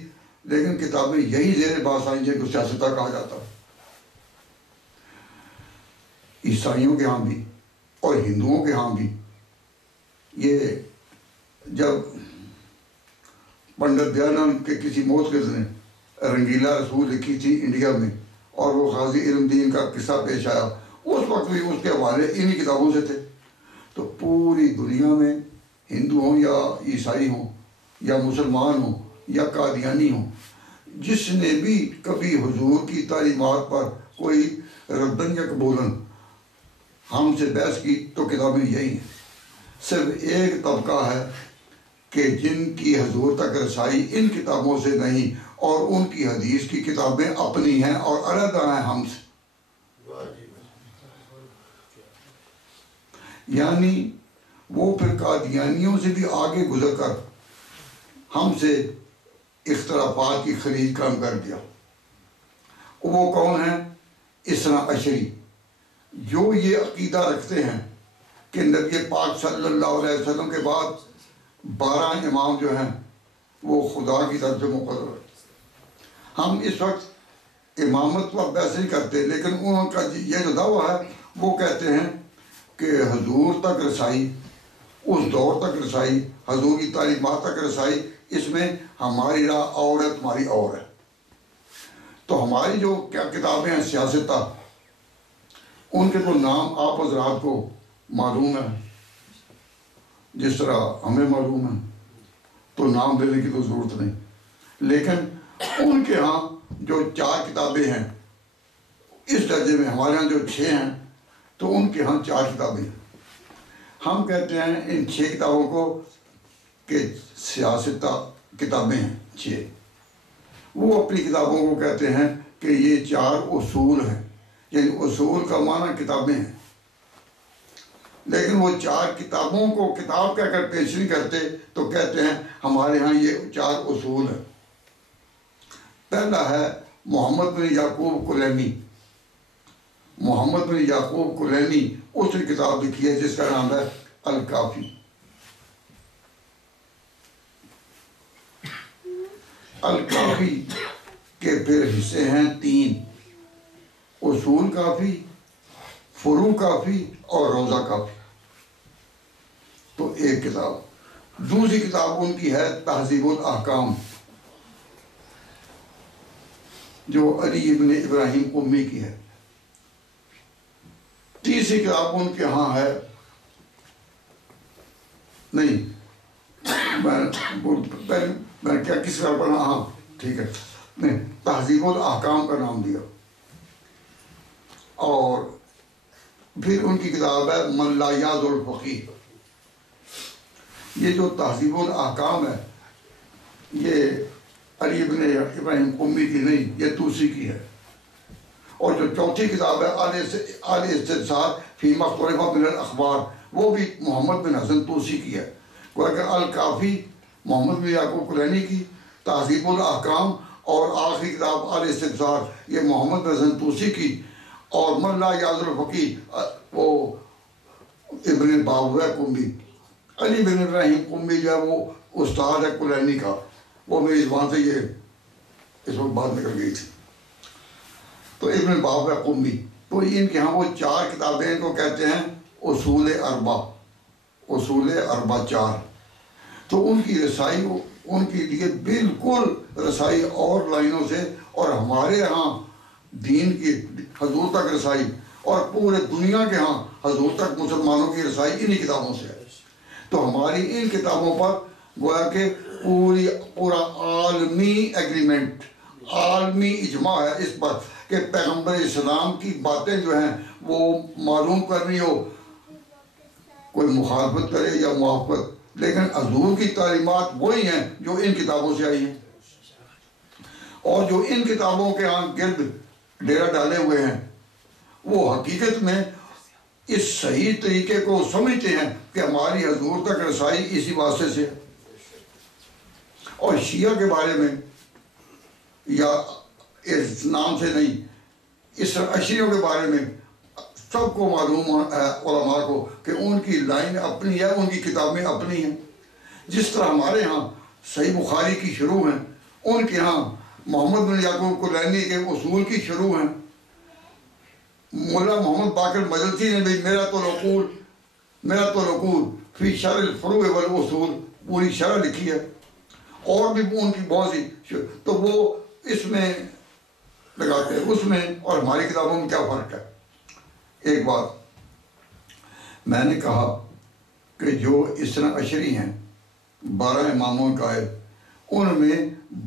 لیکن کتابیں یہی زیر بحث آئیں جن کو سیاستہ کہا جاتا ہے۔ عیسائیوں کے ہاں بھی اور ہندوؤں کے ہاں بھی۔ یہ جب پنڈت دیانند کے کسی موتقد نے رنگیلا رسول لکھی تھی انڈیا میں، اور وہ غازی علم دین کا قصہ پیش آیا، اس وقت بھی اس کے حوالے انہی کتابوں سے تھے۔ تو پوری دنیا میں ہندو ہوں یا عیسائی ہوں یا مسلمان ہوں یا قادیانی ہوں، جس نے بھی کبھی حضور کی تعلیمات پر کوئی ردن یا قبولن ہم سے بحث کی تو کتابیں یہی ہیں۔ صرف ایک طبقہ ہے کہ جن کی حضور تک رسائی ان کتابوں سے نہیں، اور ان کی حدیث کی کتابیں اپنی ہیں اور علیحدہ ہیں ہم سے۔ یعنی وہ پھر قادیانیوں سے بھی آگے گزر کر ہم سے اختلافات کی خلیج کام کر دیا۔ وہ کون ہیں؟ اثنا عشری، جو یہ عقیدہ رکھتے ہیں کہ نبی پاک صلی اللہ علیہ وسلم کے بعد 12 امام جو ہیں وہ خدا کی طرف سے مقرر ہیں۔ ہم اس وقت امامت پر بحث نہیں کرتے، لیکن ان کا یہ جو دعویٰ ہے وہ کہتے ہیں کہ حضور تک رسائی، اس دور تک رسائی، حضور کی تعلیمات تک رسائی، اس میں ہماری راہ اور ہے، تمہاری اور ہے۔ تو ہماری جو کیا کتابیں ہیں سیاستہ، ان کے تو نام آپ حضرات کو معلوم ہے جس طرح ہمیں معلوم ہے، تو نام دینے کی تو ضرورت نہیں، لیکن ان کے ہاں جو 4 کتابیں ہیں اس درجے میں، ہمارے ہاں جو 6 ہیں تو ان کے ہاں 4 کتابیں ہیں۔ ہم کہتے ہیں ان 6 کتابوں کو کہ سیاستہ کتابیں ہیں 6، وہ اپنی کتابوں کو کہتے ہیں کہ یہ 4 اصول ہیں، یعنی اصول کا معنی کتابیں ہیں، لیکن وہ 4 کتابوں کو کتاب کہہ کر پیش نہیں کرتے، تو کہتے ہیں ہمارے ہاں یہ 4 اصول ہیں۔ پہلا ہے محمد بن یعقوب کلینی۔ محمد بن یعقوب کلینی اس نے کتاب لکھی ہے جس کا نام ہے الکافی۔ الکافی کے پھر حصے ہیں 3، اصول کافی، فروع کافی اور روضہ کافی، تو ایک کتاب۔ دوسری کتاب ان کی ہے تہذیب الاحکام، جو علی ابن ابراہیم قمی کی ہے۔ تیسری کتاب ان کے ہاں ہے، نہیں میں کیا کس طرح پڑھا، ہاں ٹھیک ہے، نہیں تہذیب الاحکام کا نام دیا۔ اور پھر ان کی کتاب ہے من لا یعظ الفقیہ۔ یہ جو تہذیب الاحکام ہے یہ علی ابن ابراہیم قمی کی نہیں، یہ توسی کی ہے۔ اور جو چوتھی کتاب ہے اعلی استبصار فی ما اختلف من الاخبار، وہ بھی محمد بن حسن توسی کی ہے۔ گویا کہ الکافی محمد بن یعقوب کلینی کی، تہذیب الاحکام اور آخری کتاب اعلی استبصار یہ محمد بن حسن توسی کی، اور من لا یعظ الفقیہ وہ ابن باوہ قمی۔ علی بن ابراہیم قمی جو ہے وہ استاد ہے کلینی کا، وہ میری زبان سے یہ اس وقت بات نکل گئی تھی، تو ابن باوہ قمی۔ تو ان کے ہاں وہ 4 کتابیں ان کو کہتے ہیں اصول اربع، اصول اربع 4۔ تو ان کی رسائی ان کے لیے بالکل رسائی اور لائنوں سے، اور ہمارے ہاں دین کی حضور تک رسائی، اور پورے دنیا کے ہاں حضور تک مسلمانوں کی رسائی انہی کتابوں سے ہے۔ تو ہماری ان کتابوں پر گویا کہ پورا عالمی ایگریمنٹ، عالمی اجماع ہے اس پر کہ پیغمبر اسلام کی باتیں جو ہیں وہ معلوم کرنی ہو، کوئی مخالفت کرے یا موافقت، لیکن حضور کی تعلیمات وہی ہیں جو ان کتابوں سے آئی ہیں، اور جو ان کتابوں کے ہاں گرد ڈیرا ڈالے ہوئے ہیں وہ حقیقت میں اس صحیح طریقے کو سمجھتے ہیں کہ ہماری حضور تک رسائی اسی واسطے سے۔ اور شیعہ کے بارے میں یا اس نام سے نہیں، اس اشریوں کے بارے میں سب کو معلوم ہے علماء کو کہ ان کی لائن اپنی ہے، ان کی کتابیں اپنی ہیں۔ جس طرح ہمارے ہاں صحیح بخاری کی شروع ہیں، ان کے ہاں محمد بن یعقوب کلینی کے اصول کی شروع ہیں۔ مولا محمد باقر مجلسی نے بھی میرا تو العقول فی شرح الفروع والاصول پوری شرح لکھی ہے، اور بھی ان کی بہت سی، تو وہ اس میں لگاتے ہیں، اس میں اور ہماری کتابوں میں کیا فرق ہے۔ ایک بات میں نے کہا کہ جو اثنا عشری ہیں 12 اماموں کا ہے، ان میں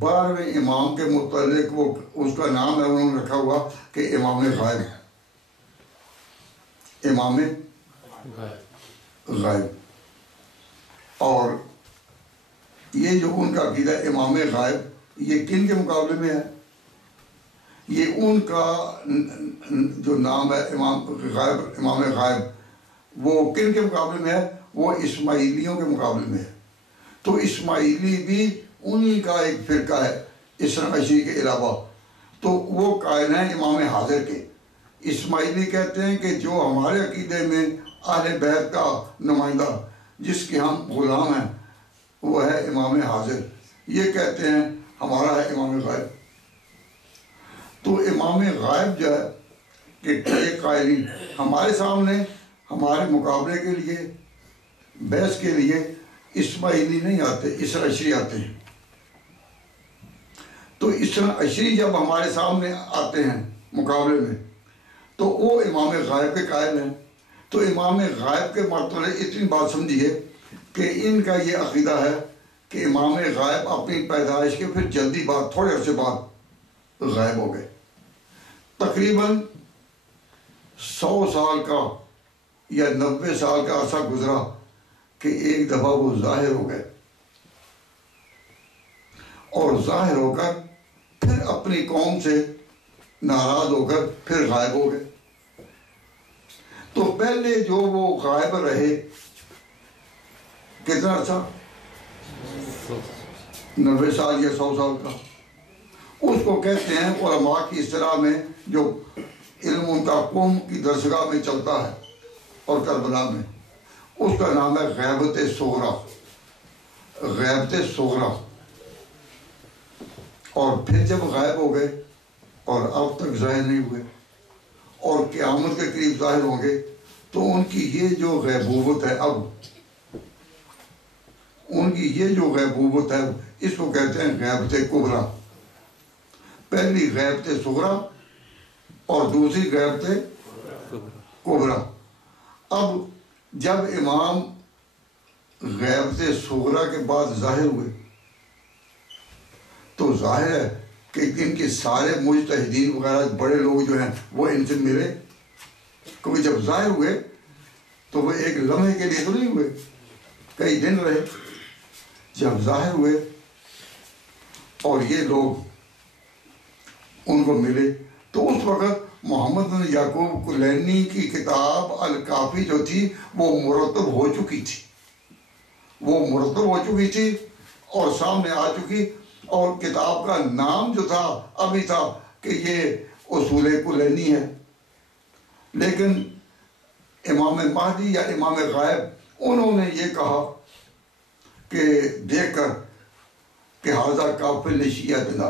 12ویں امام کے متعلق وہ اس کا نام ہے انہوں نے رکھا ہوا کہ امام غائب ہے، امام غائب۔ اور یہ جو ان کا عقیدہ امام غائب یہ کن کے مقابلے میں ہے؟ یہ ان کا جو نام ہے امام غائب وہ کن کے مقابلے میں ہے؟ وہ اسماعیلیوں کے مقابلے میں ہے۔ تو اسماعیلی بھی انہی کا ایک فرقہ ہے اثنا عشری کے علاوہ، تو وہ قائل ہیں امام حاضر کے۔ اسماعیلی کہتے ہیں کہ جو ہمارے عقیدے میں اہل بیت کا نمائندہ جس کے ہم غلام ہیں وہ ہے امام حاضر، یہ کہتے ہیں ہمارا ہے امام غائب۔ تو امام غائب جو ہے کہ یہ قائلین ہمارے سامنے ہمارے مقابلے کے لیے بحث کے لیے اسماعیلی نہیں آتے، اثنا عشری آتے ہیں۔ تو اسنا عشری جب ہمارے سامنے آتے ہیں مقابلے میں تو وہ امام غائب کے قائل ہیں. تو امام غائب کے مرتبہ اتنی بات سمجھیے کہ ان کا یہ عقیدہ ہے کہ امام غائب اپنی پیدائش کے پھر جلدی بعد تھوڑے عرصے بعد غائب ہو گئے. تقریباً 100 سال کا یا 90 سال کا عرصہ گزرا کہ ایک دفعہ وہ ظاہر ہو گئے اور ظاہر ہو کر پھر اپنی قوم سے ناراض ہو کر پھر غائب ہو گئے. تو پہلے جو وہ غائب رہے کتنا عرصہ 90 سال یا 100 سال کا, اس کو کہتے ہیں علماء کی اصطلاح میں جو علم ان کا قوم کی درسگاہ میں چلتا ہے اور کربلا میں, اس کا نام ہے غیبت صغریٰ. غیبت صغریٰ. اور پھر جب غائب ہو گئے اور اب تک ظاہر نہیں ہوئے اور قیامت کے قریب ظاہر ہوں گے تو ان کی یہ جو غیبوبت ہے, اب ان کی یہ جو غیبوبت ہے اس کو کہتے ہیں غیبت کبریٰ. پہلی غیبت صغریٰ اور دوسری غیبت کبریٰ. اب جب امام غیبت صغریٰ کے بعد ظاہر ہوئے تو ظاہر ہے کہ ان کے سارے مجتہدین وغیرہ بڑے لوگ جو ہیں وہ ان سے ملے, کیونکہ جب ظاہر ہوئے تو وہ ایک لمحے کے لیے تو نہیں ہوئے, کئی دن رہے. جب ظاہر ہوئے اور یہ لوگ ان کو ملے تو اس وقت محمد بن یعقوب کلینی کی کتاب الکافی جو تھی وہ مرتب ہو چکی تھی, وہ مرتب ہو چکی تھی اور سامنے آ چکی, اور کتاب کا نام جو تھا ابھی تھا کہ یہ اصول کلینی ہے. لیکن امام مہدی یا امام غائب انہوں نے یہ کہا کہ دیکھ کر کہ حاضر کافی لشیعتنا,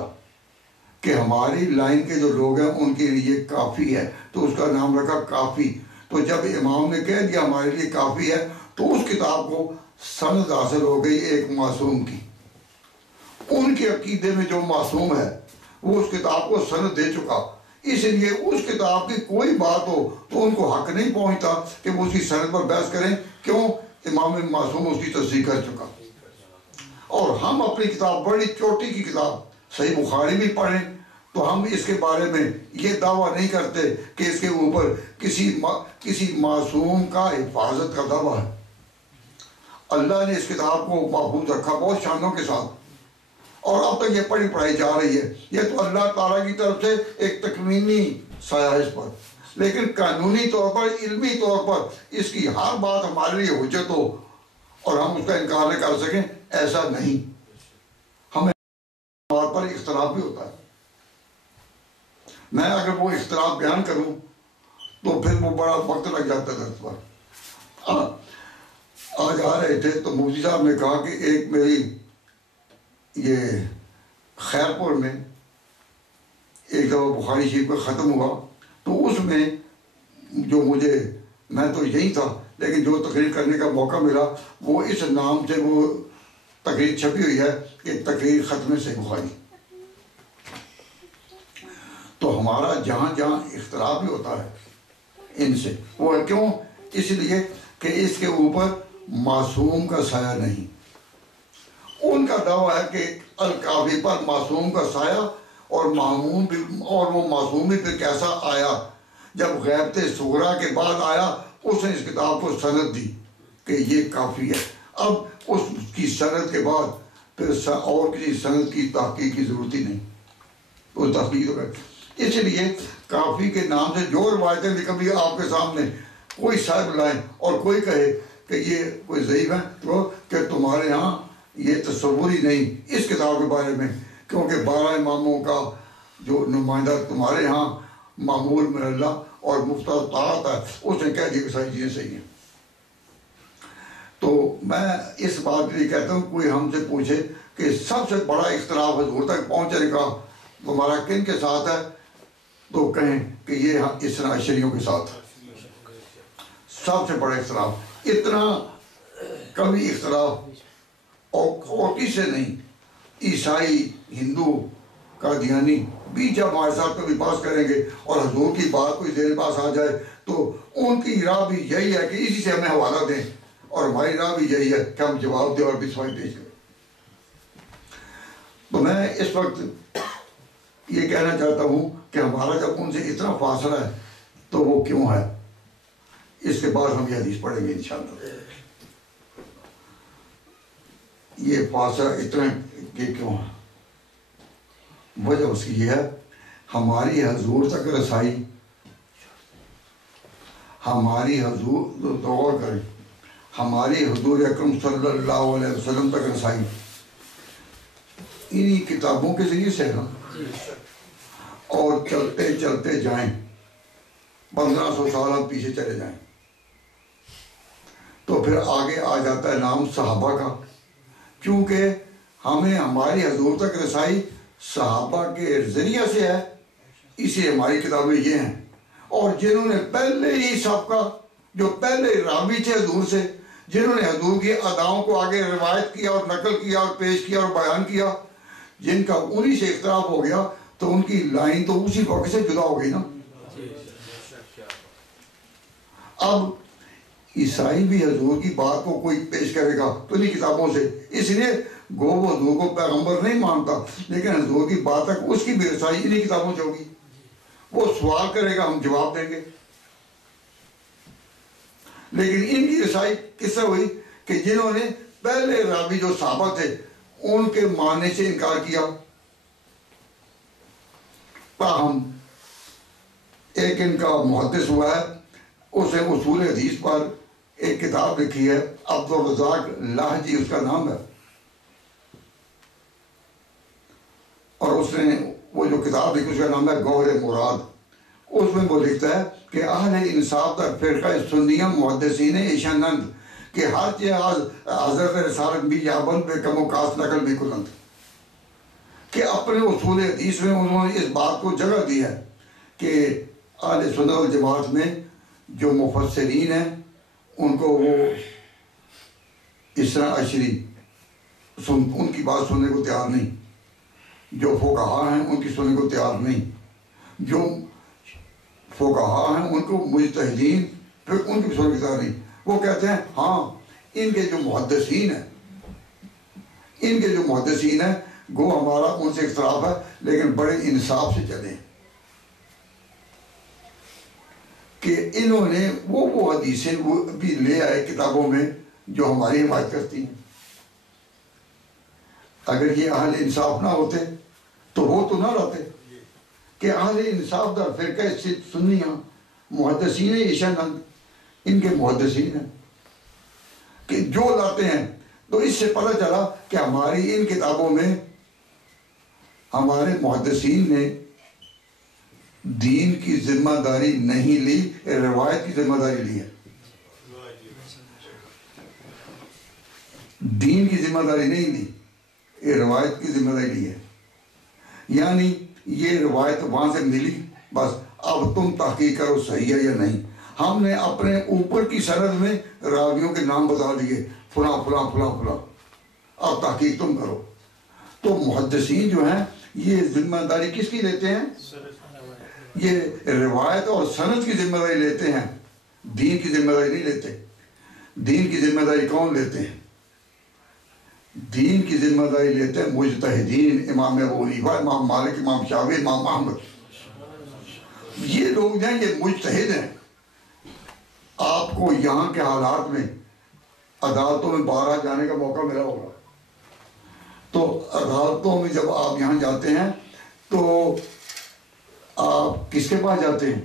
کہ ہماری لائن کے جو لوگ ہیں ان کے لیے کافی ہے, تو اس کا نام رکھا کافی. تو جب امام نے کہہ دیا ہمارے لیے کافی ہے تو اس کتاب کو سند حاصل ہو گئی ایک معصوم کی. ان کے عقیدے میں جو معصوم ہے وہ اس کتاب کو سند دے چکا, اس لیے اس کتاب کی کوئی بات ہو تو ان کو حق نہیں پہنچتا کہ وہ اس کی سند پر بحث کریں. کیوں؟ امام معصوم اس کی تصدیق کر چکا. اور ہم اپنی کتاب, بڑی چوٹی کی کتاب صحیح بخاری بھی پڑھیں تو ہم اس کے بارے میں یہ دعویٰ نہیں کرتے کہ اس کے اوپر کسی معصوم کا حفاظت کا دعویٰ ہے. اللہ نے اس کتاب کو محفوظ رکھا بہت شانوں کے ساتھ, اور اب تک یہ پڑھائی جا رہی ہے. یہ تو اللہ تعالیٰ کی طرف سے ایک تکوینی سایہ ہے اس پر, لیکن قانونی طور پر, علمی طور پر اس کی ہر بات ہمارے لیے حجت ہو اور ہم اس کا انکار نہ کر سکیں, ایسا نہیں. ہمیں طور پر اختلاف بھی ہوتا ہے. میں اگر وہ اختلاف بیان کروں تو پھر وہ بڑا وقت لگ جاتا ہے اس پر. آج آ رہے تھے تو مفتی صاحب نے کہا کہ ایک میری یہ خیرپور میں ایک دفعہ بخاری شریف کا ختم ہوا تو اس میں جو میں تو یہی تھا لیکن جو تقریر کرنے کا موقع ملا وہ اس نام سے وہ تقریر چھپی ہوئی ہے کہ تقریر ختم سے بخاری. تو ہمارا جہاں جہاں اختلاف بھی ہوتا ہے ان سے, وہ کیوں؟ اس لیے کہ اس کے اوپر معصوم کا سایہ نہیں. ان کا دعویٰ ہے کہ الکافی پر معصوم کا سایہ اور معموم بھی, اور وہ معصوم بھی پھر کیسا آیا جب غیبت صغریٰ کے بعد آیا, اس نے اس کتاب کو سند دی کہ یہ کافی ہے. اب اس کی سند کے بعد پھر اور کسی سند کی تحقیق کی ضرورت ہی نہیں, وہ تحقیق ہو گئی. اس لیے کافی کے نام سے جو روایتیں بھی کبھی آپ کے سامنے کوئی صاحب لائیں اور کوئی کہے کہ یہ کوئی ضعیف ہے تو کہ تمہارے ہاں یہ تصور ہی نہیں اس کتاب کے بارے میں, کیونکہ 12 اماموں کا جو نمائندہ تمہارے ہاں معمول من اللہ اور مفتہ طاعت ہے, اس نے کہہ دیا کہ ساری چیزیں صحیح ہیں. تو میں اس بات کے لیے کہتا ہوں کوئی ہم سے پوچھے کہ سب سے بڑا اختلاف حضور تک پہنچنے کا تمہارا کن کے ساتھ ہے, تو کہیں کہ یہ اثنا عشریوں کے ساتھ سب سے بڑا اختلاف. اتنا کبھی اختلاف اور کسی سے نہیں. عیسائی ہندو قادیانی بھی جب ہمارے ساتھ کبھی بحث کریں گے اور حضور کی بات کوئی زیر پاس آ جائے تو ان کی راہ بھی یہی ہے کہ اسی سے ہمیں حوالہ دیں، اور ہماری راہ بھی یہی ہے کہ ہم جواب دیں اور بسوائی پیش کریں۔ تو میں اس وقت یہ کہنا چاہتا ہوں کہ ہمارا جب ان سے اتنا فاصلہ ہے تو وہ کیوں ہے؟ اس کے بعد ہم یہ حدیث پڑھیں گے انشاءاللہ۔ یہ فاصلہ اتنا کہ کیوں ہے؟ وجہ اس کی یہ ہے، ہماری حضور تک رسائی، ہماری حضور غور کریں، ہماری حضور اکرم صلی اللہ علیہ وسلم تک رسائی انہی کتابوں کے ذریعے سے ہے نا، اور چلتے چلتے جائیں 1500 سال ہم پیچھے چلے جائیں تو پھر آگے آ جاتا ہے نام صحابہ کا، کیونکہ ہمیں ہماری حضور تک رسائی صحابہ کے ذریعے سے ہے، اسی ہماری کتابیں یہ ہیں۔ اور جنہوں نے پہلے ہی سابقہ، جو پہلے راوی تھے حضور سے، جنہوں نے حضور کی اداؤں کو آگے روایت کیا اور نقل کیا اور پیش کیا اور بیان کیا، جن کا انہی سے اختلاف ہو گیا تو ان کی لائن تو اسی وقت سے جدا ہو گئی نا۔ اب عیسائی بھی حضور کی بات کو کوئی پیش کرے گا تو انہی کتابوں سے، اس لیے گو وہ حضور کو پیغمبر نہیں مانتا، لیکن حضور کی بات تک اس کی بھی رسائی انہی کتابوں سے ہوگی۔ وہ سوال کرے گا، ہم جواب دیں گے، لیکن ان کی رسائی کس سے ہوئی کہ جنہوں نے پہلے راوی جو صحابہ تھے ان کے ماننے سے انکار کیا۔ تاہم ایک ان کا محدث ہوا ہے، اس نے اصول حدیث پر ایک کتاب لکھی ہے، عبدالرزاق لاہجی اس کا نام ہے، اور اس نے وہ جو کتاب لکھی اس کا نام ہے گوہر مراد۔ اس میں وہ لکھتا ہے کہ اہل انصاف در فرقہ سنیہ محدثین ایشانند کہ ہر چیز حضرت رسالت بھی یابند بے کم و کاس نقل بھی کنند، کہ اپنے اصول حدیث میں انہوں نے اس بات کو جگہ دی ہے کہ اہل سنت والجماعت میں جو مفسرین ہیں ان کو وہ اسنا عشری ان کی بات سننے کو تیار نہیں، جو فقہا ہیں ان کی سننے کو تیار نہیں، جو فقہا ہیں ان کو مجتہدین پھر ان کی سننے کو تیار نہیں۔ وہ کہتے ہیں ہاں ان کے جو محدثین ہیں گو ہمارا ان سے اختلاف ہے، لیکن بڑے انصاف سے چلیں کہ انہوں نے وہ حدیثیں وہ بھی لے آئے کتابوں میں جو ہماری حمایت کرتی ہیں۔ اگر یہ اہل انصاف نہ ہوتے تو وہ تو نہ لاتے کہ اہل انصاف در فرقہ سنیہ محدثین ایشانند، ان کے محدثین ہیں کہ جو لاتے ہیں، تو اس سے پتہ چلا کہ ہماری ان کتابوں میں ہمارے محدثین نے دین کی ذمہ داری نہیں لی، روایت کی ذمہ داری لی ہے۔ دین کی ذمہ داری نہیں لی، روایت کی ذمہ داری لی ہے، یعنی یہ روایت وہاں سے ملی، بس اب تم تحقیق کرو صحیح ہے یا نہیں۔ ہم نے اپنے اوپر کی سند میں راویوں کے نام بتا دیے، فلاں فلاں فلاں فلاں، اب تحقیق تم کرو۔ تو محدثین جو ہیں یہ ذمہ داری کس کی لیتے ہیں؟ یہ روایت اور سند کی ذمہ داری لیتے ہیں، دین کی ذمہ داری نہیں لیتے۔ دین کی ذمہ داری کون لیتے ہیں؟ دین کی ذمہ داری لیتے ہیں مجتہدین، امام ابو حنیفہ، امام مالک، امام شافعی، امام احمد۔ یہ لوگ ہیں، یہ مجتہد ہیں۔ آپ کو یہاں کے حالات میں عدالتوں میں بارہ جانے کا موقع ملا ہوگا، تو عدالتوں میں جب آپ یہاں جاتے ہیں تو آپ کس کے پاس جاتے ہیں؟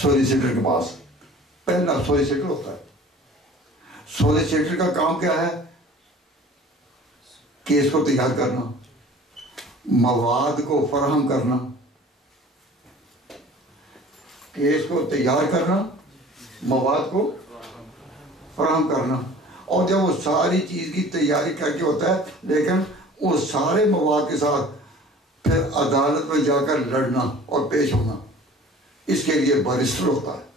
سولیسیٹر کے پاس۔ پہلا سولیسیٹر ہوتا ہے۔ سولیسیٹر کا کام کیا ہے؟ کیس کو تیار کرنا، مواد کو فراہم کرنا، کیس کو تیار کرنا، مواد کو فراہم کرنا، اور جب وہ ساری چیز کی تیاری کر کے ہوتا ہے، لیکن وہ سارے مواد کے ساتھ پھر عدالت میں جا کر لڑنا اور پیش ہونا، اس کے لیے بیرسٹر ہوتا ہے۔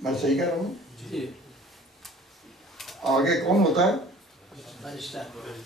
میں صحیح کہہ رہا ہوں؟ آگے کون ہوتا ہے؟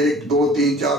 1 2 3 4,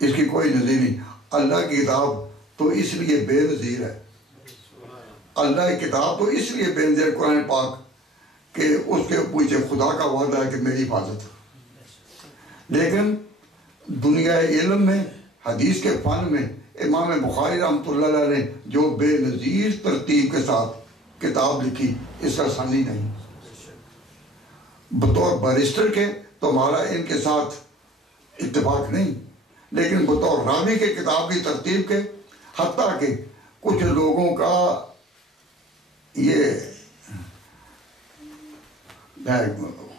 اس کی کوئی نظیر نہیں. اللہ کی کتاب تو اس لیے بے نظیر ہے. اللہ کی کتاب تو اس لیے بے نظیر قرآن پاک کہ اس کے پیچھے خدا کا وعدہ ہے کہ میری حفاظت. لیکن دنیا علم میں حدیث کے فن میں امام بخاری رحمۃ اللہ علیہ نے جو بے نظیر ترتیب کے ساتھ کتاب لکھی اس کا ثانی نہیں. بطور بیرسٹر کے تو ہمارا ان کے ساتھ اتفاق نہیں، لیکن بطور راوی کے کتاب کی ترتیب کے حتیٰ کہ کچھ لوگوں کا یہ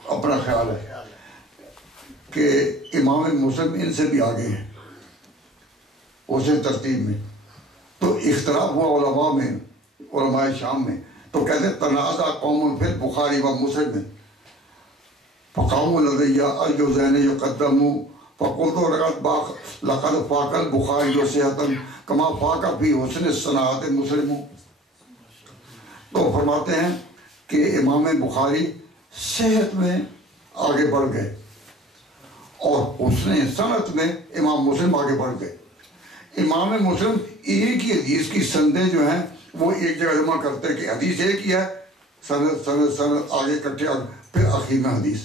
اپنا خیال ہے کہ امام مسلم ان سے بھی آگے ہیں اسے ترتیب میں. تو اختلاف ہوا علماء میں، علماء شام میں، تو کہتے ہیں تنازع قوم فی البخاری و مسلم میں فقاموا لدی الجوزین یقدموا فقلت لقد فاق البخاری صحتا کما فاق فی حسن الصناعت مسلم. تو فرماتے ہیں کہ امام بخاری صحت میں آگے بڑھ گئے اور حسن صنعت میں امام مسلم آگے بڑھ گئے. امام مسلم ایک ہی حدیث کی سندیں جو ہیں وہ ایک جگہ جمع کرتے ہیں کہ حدیث ایک ہی ہے، سند آگے کٹھے پھر اخیر میں حدیث.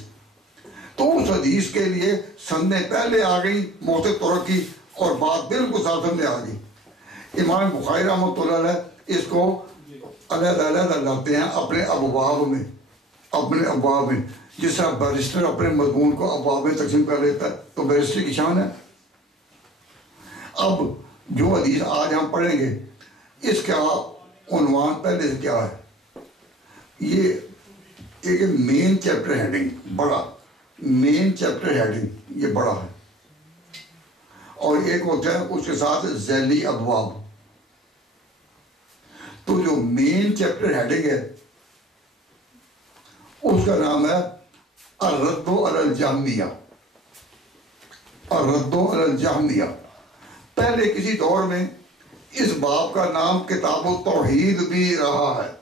تو اس حدیث کے لیے سندیں پہلے آ گئی موت طرق کی اور بات بالکل ساتھ میں آ گئی. امام بخاری رحمۃ اللہ علیہ اس کو علیحدہ علیحدہ لاتے ہیں اپنے ابواب میں، جس طرح بیرسٹر اپنے مضمون کو ابواب میں تقسیم کر لیتا ہے تو بیرسٹر کی شان ہے. اب جو حدیث آج ہم پڑھیں گے اس کا عنوان پہلے سے کیا ہے؟ یہ ایک مین چیپٹر ہیڈنگ، بڑا مین چیپٹر ہیڈنگ یہ بڑا ہے، اور ایک ہوتا ہے اس کے ساتھ ذیلی ابواب. تو جو مین چیپٹر ہیڈنگ ہے اس کا نام ہے الرد علی الجہمیہ. الرد علی الجہمیہ. پہلے کسی دور میں اس باب کا نام کتاب التوحید بھی رہا ہے.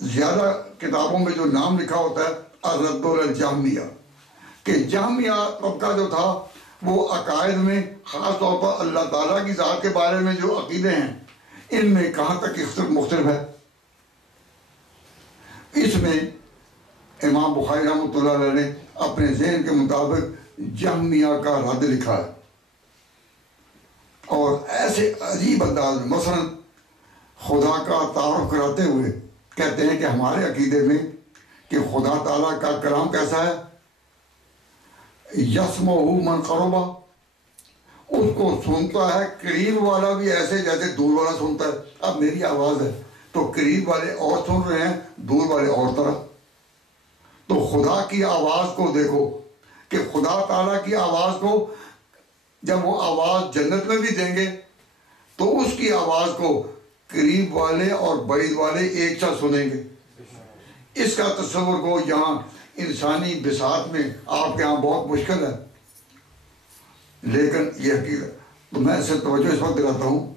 زیادہ کتابوں میں جو نام لکھا ہوتا ہے الرد علی الجہمیہ، کہ جہمیہ طبقہ جو تھا وہ عقائد میں خاص طور پر اللہ تعالیٰ کی ذات کے بارے میں جو عقیدے ہیں ان میں کہاں تک مختلف ہے. اس میں امام بخاری رحمۃ اللہ علیہ نے اپنے ذہن کے مطابق جہمیہ کا رد لکھا ہے، اور ایسے عجیب انداز میں مثلا خدا کا تعارف کراتے ہوئے کہتے ہیں کہ ہمارے عقیدے میں کہ خدا تعالیٰ کا کلام کیسا ہے، یسمعہ من قربہ، اس کو سنتا ہے قریب والا بھی ایسے جیسے دور والا سنتا ہے. اب میری آواز ہے تو قریب والے اور سن رہے ہیں، دور والے اور طرح. تو خدا کی آواز کو دیکھو کہ خدا تعالیٰ کی آواز کو جب وہ آواز جنت میں بھی دیں گے تو اس کی آواز کو قریب والے اور بعید والے ایک ساتھ سنیں گے. اس کا تصور کو یہاں انسانی بساط میں آپ کے ہاں بہت مشکل ہے، لیکن یہ حقیقت. تو میں اسے توجہ اس وقت دلاتا ہوں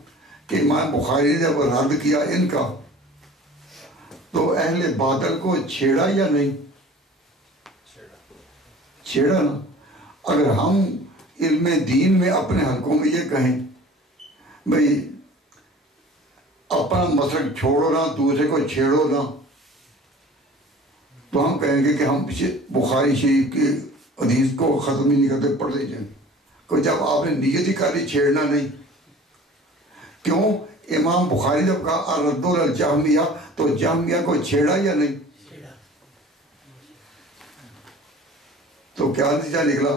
کہ امام بخاری نے جب رد کیا ان کا تو اہل باطل کو چھیڑا یا نہیں؟ چھیڑا نا. اگر ہم علم دین میں اپنے حلقوں میں یہ کہیں بھئی اپنا مسلک چھوڑو نہ، دوسرے کو چھیڑو نہ، تو ہم کہیں گے کہ ہم بخاری شریف کی حدیث کو ختم ہی نہیں کرتے، پڑھ لیجیے. کہ جب آپ نے نیت ہی کری چھیڑنا نہیں. کیوں؟ امام بخاری جب کہا الرد علی الجہمیہ تو جہمیہ کو چھیڑا یا نہیں؟ تو کیا نتیجہ نکلا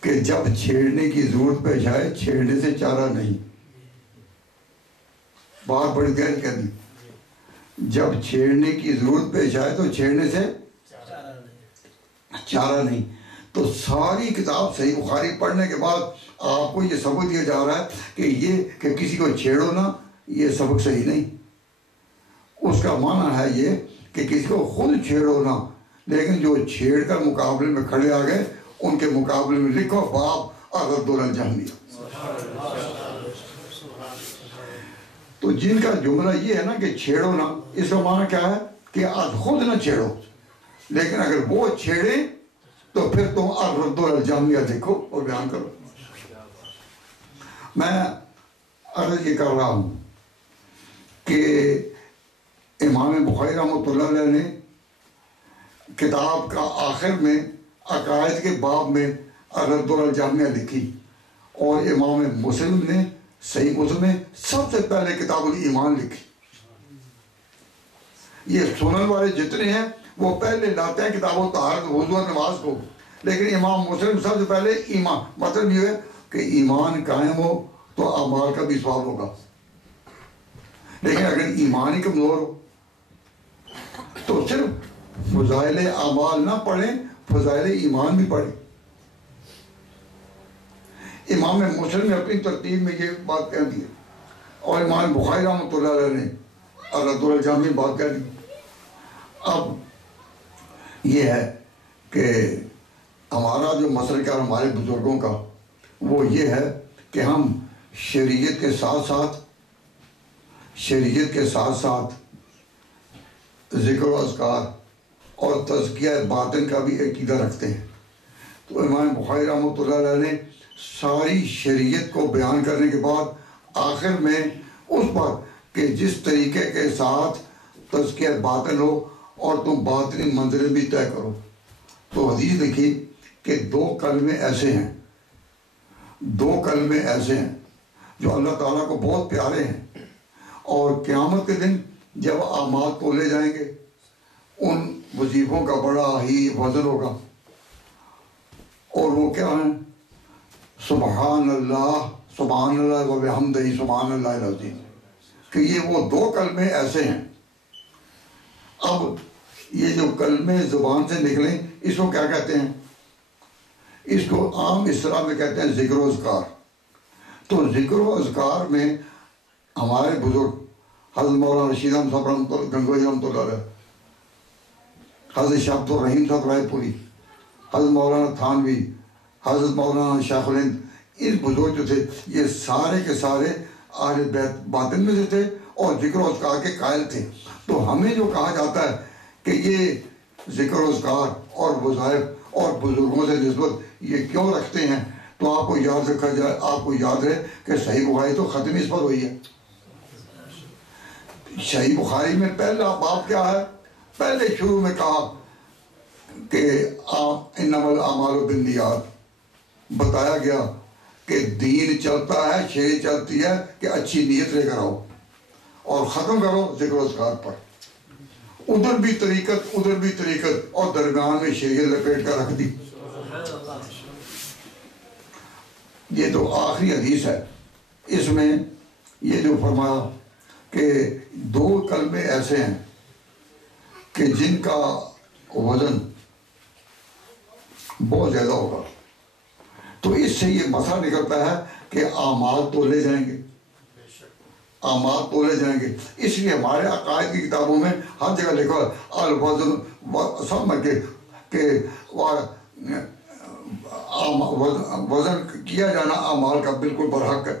کہ جب چھیڑنے کی ضرورت پیش آئے چھیڑنے سے چارہ نہیں. بات بڑی گہری کر دی. جب چھیڑنے کی ضرورت پیش آئے تو چھیڑنے سے چارہ نہیں. تو ساری کتاب صحیح بخاری پڑھنے کے بعد آپ کو یہ سبق دیا جا رہا ہے کہ یہ کہ کسی کو چھیڑو نہ، یہ سبق صحیح نہیں. اس کا معنی ہے یہ کہ کسی کو خود چھیڑو نہ، لیکن جو چھیڑ کر مقابلے میں کھڑے آ گئے ان کے مقابلے میں لکھو باب الرد علی الجہمیہ. تو جن کا جملہ یہ ہے نا کہ چھیڑو نہ، اس کا معنی کیا ہے کہ آج خود نہ چھیڑو، لیکن اگر وہ چھیڑیں تو پھر تم الرد الجامیہ دیکھو اور بیان کرو. میں عرض یہ کر رہا ہوں کہ امام بخاری رحمۃ اللہ علیہ نے کتاب کا آخر میں عقائد کے باب میں الرد الجامیہ لکھی، اور امام مسلم نے صحیح مسلم میں سب سے پہلے کتاب الایمان لکھی. یہ سنن والے جتنے ہیں وہ پہلے لاتے ہیں کتاب الطہارت وضو اور نماز کو، لیکن امام مسلم سب سے پہلے ایمان. مطلب یہ ہے کہ ایمان قائم ہو تو اعمال کا بھی ثواب ہوگا، لیکن اگر ایمان ہی کمزور ہو تو صرف فضائل اعمال نہ پڑھیں، فضائل ایمان بھی پڑھیں. امام مسلم نے اپنی ترتیب میں یہ بات کہہ دی، اور امام بخاری رحمۃ اللہ علیہ نے الرد الجامیہ بات کہہ دی. اب یہ ہے کہ ہمارا جو مسلک ہے ہمارے بزرگوں کا وہ یہ ہے کہ ہم شریعت کے ساتھ ساتھ ذکر و اذکار اور تزکیہ باطن کا بھی عقیدہ رکھتے ہیں. تو امام بخاری رحمۃ اللہ علیہ نے ساری شریعت کو بیان کرنے کے بعد آخر میں اس پر کہ جس طریقے کے ساتھ تزکیہ باطن ہو اور تم باطنی منزلیں بھی طے کرو، تو حدیث لکھی کہ دو کلمے ایسے ہیں جو اللہ تعالیٰ کو بہت پیارے ہیں، اور قیامت کے دن جب اعمال تولے جائیں گے ان وظیفوں کا بڑا ہی وزن ہوگا، اور وہ کیا ہیں؟ سبحان اللہ و بحمدہ سبحان اللہ العظیم. کہ یہ وہ دو کلمے ایسے ہیں. اب یہ جو کلمے زبان سے نکلیں اس کو کیا کہتے ہیں؟ اس کو عام اصطلاح میں کہتے ہیں ذکر و اذکار. تو ذکر و اذکار میں ہمارے بزرگ حضرت مولانا رشید احمد صاحب گنگوئی رحمۃ اللہ علیہ، حضرت شاہ عبد الرحیم صاحب رائے پوری، حضرت مولانا تھانوی، حضرت مولانا شیخ الہند، ان بزرگ جو تھے یہ سارے کے سارے اہل بیت باطن میں سے تھے اور ذکر و اذکار کے قائل تھے. تو ہمیں جو کہا جاتا ہے کہ یہ ذکر و اذکار اور وظائف اور بزرگوں سے نسبت یہ کیوں رکھتے ہیں، تو آپ کو یاد رکھا جائے، آپ کو یاد رہے کہ صحیح بخاری تو ختم اس پر ہوئی ہے. صحیح بخاری میں پہلا باب کیا ہے؟ پہلے شروع میں کہا کہ انما الاعمال بالنیات، بتایا گیا کہ دین چلتا ہے، شریعت چلتی ہے کہ اچھی نیت لے کر آؤ، اور ختم کرو ذکر و اذکار پر. ادھر بھی طریقت اور درمیان میں شریعت لپیٹ کر رکھ دی. یہ تو آخری حدیث ہے، اس میں یہ جو فرمایا کہ دو کلمے ایسے ہیں کہ جن کا وزن بہت زیادہ ہوگا. تو اس سے یہ مسئلہ نکلتا ہے کہ اعمال تولے جائیں گے. اس لیے ہمارے عقائد کی کتابوں میں ہر جگہ لکھا ہے الوزن، سب میں کہ وزن کیا جانا اعمال کا بالکل برحق ہے.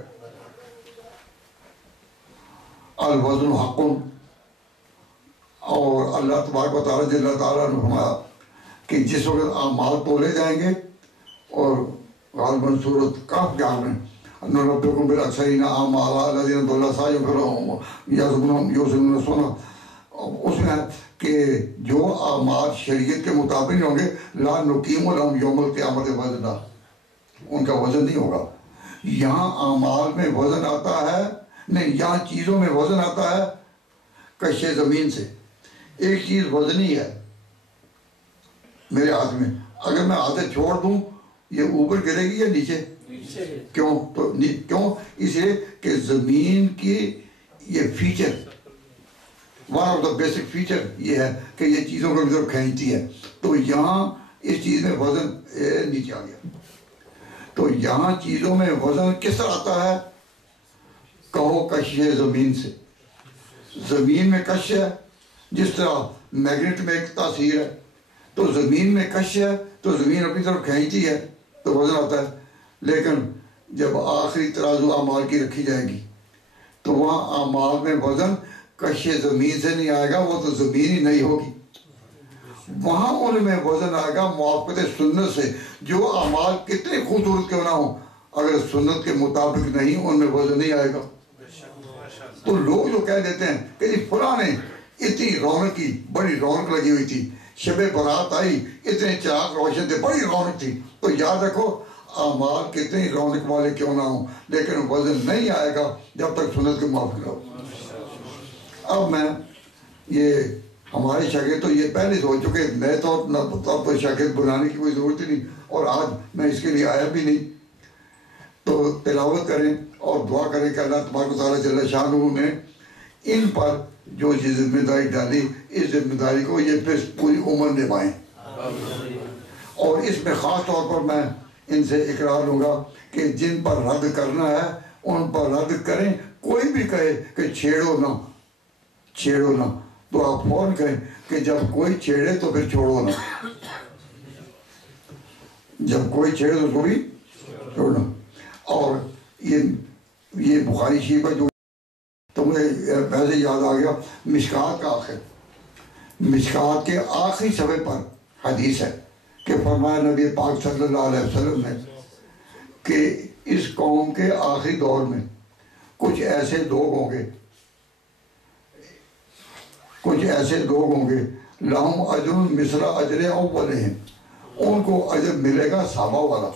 الوزن حق، اور اللہ تبارک و تعالیٰ جل تعالیٰ نے فرمایا کہ جس وقت اعمال تولے جائیں گے، اور غالباً سورۃ کہف کے آخر میں نُنَبِّئُکُم بِالْأَخْسَرِینَ أَعْمَالًا الَّذِینَ ضَلَّ سَعْیُہُم یحسبونہم، اس میں ہے کہ جو اعمال شریعت کے مطابق نہیں ہوں گے لا نقیم لہم یوم القیامۃ وزنا، ان کا وزن نہیں ہوگا. یہاں اعمال میں وزن آتا ہے نہیں، یہاں چیزوں میں وزن آتا ہے کش زمین سے. ایک چیز وزنی ہے میرے ہاتھ میں، اگر میں ہاتھ چھوڑ دوں یہ اوپر گرے گی یا نیچے؟ کیوں؟ اس لیے کہ زمین کی یہ feature, one of the basic feature یہ ہے کہ یہ چیزوں کو طرف کھینچتی ہے. تو یہاں اس چیز میں وزن نیچے آ گیا. تو یہاں چیزوں میں وزن کس طرح آتا ہے؟ کہو کش ہے زمین سے. زمین میں کش ہے، جس طرح میگنیٹ میں ایک تاثیر ہے، تو زمین میں کش ہے تو زمین اپنی طرف کھینچتی ہے تو وزن آتا ہے. لیکن جب آخری ترازو اعمال کی رکھی جائے گی تو وہاں اعمال میں وزن کش زمین سے نہیں آئے گا، وہ تو زمین ہی نہیں ہوگی. وہاں ان میں وزن آئے گا موافقت سنت سے. جو اعمال کتنے خوبصورت کیوں نہ ہوں اگر سنت کے مطابق نہیں ان میں وزن نہیں آئے گا. تو لوگ جو کہہ دیتے ہیں کہ جی فلاں نے اتنی رونق کی, بڑی رونق لگی ہوئی تھی, شب برات آئی اتنے چراغ روشن تھے, بڑی رونق تھی, تو یاد رکھو اعمال کتنی رونق والے کیوں نہ ہوں لیکن وزن نہیں آئے گا جب تک سنت کے موافق ہو. اب میں یہ ہمارے شاگرد تو یہ پہلے سوچ چکے, نئے طور پر شاگرد بنانے کی کوئی ضرورت ہی نہیں, اور آج میں اس کے لیے آیا بھی نہیں. تو تلاوت کریں اور دعا کریں کہ اللہ تبارک و تعالیٰ جل شانہ نے ان پر جو یہ ذمہ داری ڈالی اس ذمہ داری کو یہ پھر پوری عمر نبھائیں. اور اس میں خاص طور پر میں ان سے اقرار لوں گا کہ جن پر رد کرنا ہے ان پر رد کریں. کوئی بھی کہے کہ چھیڑو نہ تو آپ فوراً کہیں کہ جب کوئی چھیڑے تو پھر چھوڑو نہ, جب کوئی چھیڑے تو تھوڑی چھوڑنا. اور یہ بخاری شریف کا جو تو مجھے ویسے یاد آ گیا مشکات کا آخر, مشکات کے آخری صفحے پر حدیث ہے کہ فرمایا نبی پاک صلی اللہ علیہ وسلم نے کہ اس قوم کے آخری دور میں کچھ ایسے لوگ ہوں گے لہم اجر مثل اجر اولہم, ان کو اجر ملے گا صحابہ والا.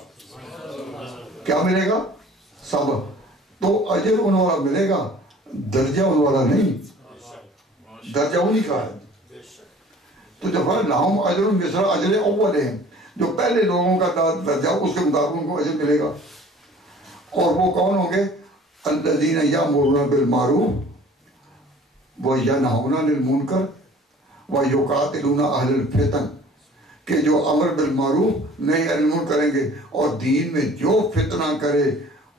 کیا ملے گا؟ صحابہ. تو اجر ان والا ملے گا, درجہ ان والا نہیں. درجہ انہی کا ہے. تو جب لہم اجر مثل اجر اولہم, جو پہلے لوگوں کا درجہ اس کے مطابق ان کو اجر ملے گا. اور وہ کون ہوں گے؟ الذین یأمرون بالمعروف وینہون عن المنکر ویقاتلون اہل الفتن, کہ جو امر بالمعروف نہیں عن المنکر کریں گے اور دین میں جو فتنہ کرے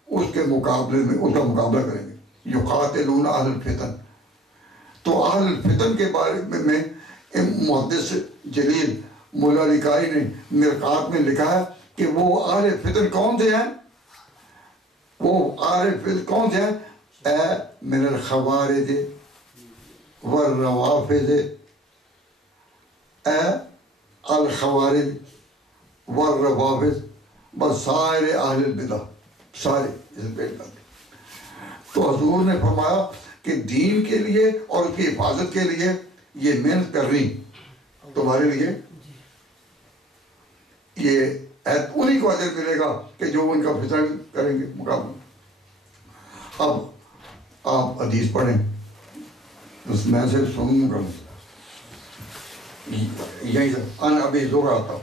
اس کے مقابلے میں اس کا مقابلہ کریں گے. یقاتلون اہل الفتن. تو اہل الفتن کے بارے میں محدث جلیل مولا لکائی نے مرقات میں لکھا ہے کہ وہ اہل فتن کون سے ہیں؟ وہ اہل فتن کون سے ہیں؟ اے من الخوارج والروافض, اے الخوارج والروافض بسائر اہل البدع, سارے اس پیٹ کر. تو حضور نے فرمایا کہ دین کے لیے اور اس کی حفاظت کے لیے یہ محنت کرنی تمہارے لیے, یہ انہی کو اجر ملے گا کہ جو ان کا فتنہ کریں گے مقابلہ. اب آپ حدیث پڑھیں, بس میں سے سنوں گا یہیں سے. ان ابی زرعہ قال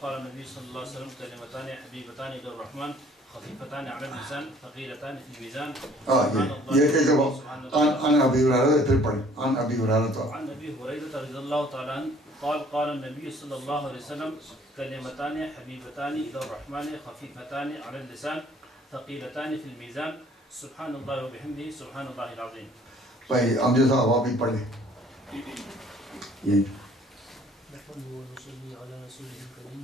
قال النبي صلى الله عليه وسلم كلمتان حبيبتان الى الرحمن خفيفتان على اللسان ثقيلتان في الميزان. یہ کہ جب عن ابی ہریرہ پھر پڑھیں. عن ابی ہریرہ رضی اللہ تعالی عنہ قال قال النبي صلی اللہ علیہ وسلم كلمتان حبيبتان الى الرحمن خفيفتان على اللسان ثقيلتان في الميزان سبحان الله وبحمده سبحان الله العظيم. بھائی امجد صاحب آپ بھی پڑھیں. یہی نحمده ونصلي على رسوله الكريم.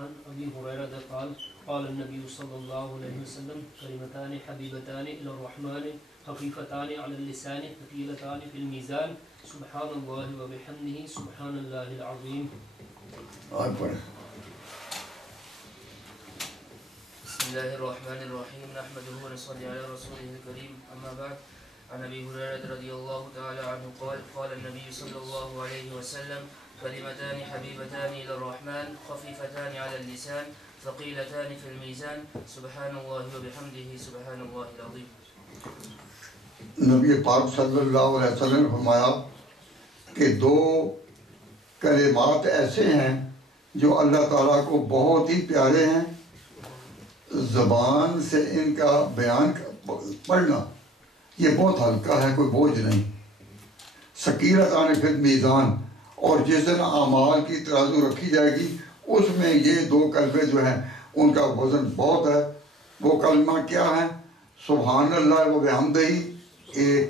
عن ابي هريره قال قال النبي صلى الله عليه وسلم كلمتان حبيبتان الى الرحمن خفيفتان على اللسان ثقيلتان في الميزان سبحان الله وبحمده سبحان الله العظيم. بسم الله الرحمن الرحيم نحمده ونصلي على رسوله الكريم. اما بعد عن ابي هريره رضي الله تعالى عنه قال قال النبي صلى الله عليه وسلم كلمتان حبيبتان الى الرحمن خفيفتان على اللسان ثقيلتان في الميزان سبحان الله وبحمده سبحان الله العظيم. نبی پاک صلی اللہ علیہ وسلم نے فرمایا کہ دو کلمات ایسے ہیں جو اللہ تعالیٰ کو بہت ہی پیارے ہیں. زبان سے ان کا بیان پڑھنا یہ بہت ہلکا ہے, کوئی بوجھ نہیں. ثقیلتان فی المیزان, اور جس دن اعمال کی ترازو رکھی جائے گی اس میں یہ دو کلمے جو ہیں ان کا وزن بہت ہے. وہ کلمہ کیا ہیں؟ سبحان اللہ و بحمدہ ایک,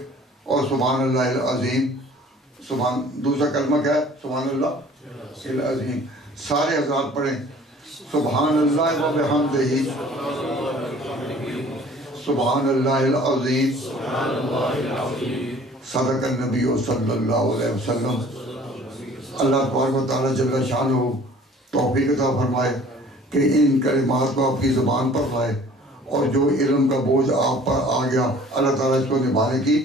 اور سبحان اللہ العظیم. دوسرا کلمہ کیا ہے؟ سبحان اللہ العظیم. سارے حضرات پڑھیں سبحان اللہ و بحمدہ سبحان اللہ العظیم صدق النبی صلی اللہ علیہ وسلم۔ اللہ تبارک و تعالیٰ جل شانہ توفیق عطا فرمائے کہ ان کلمات کو آپ کی زبان پر لائے، اور جو علم کا بوجھ آپ پر آ گیا اللہ تعالیٰ اس کو نبھانے کی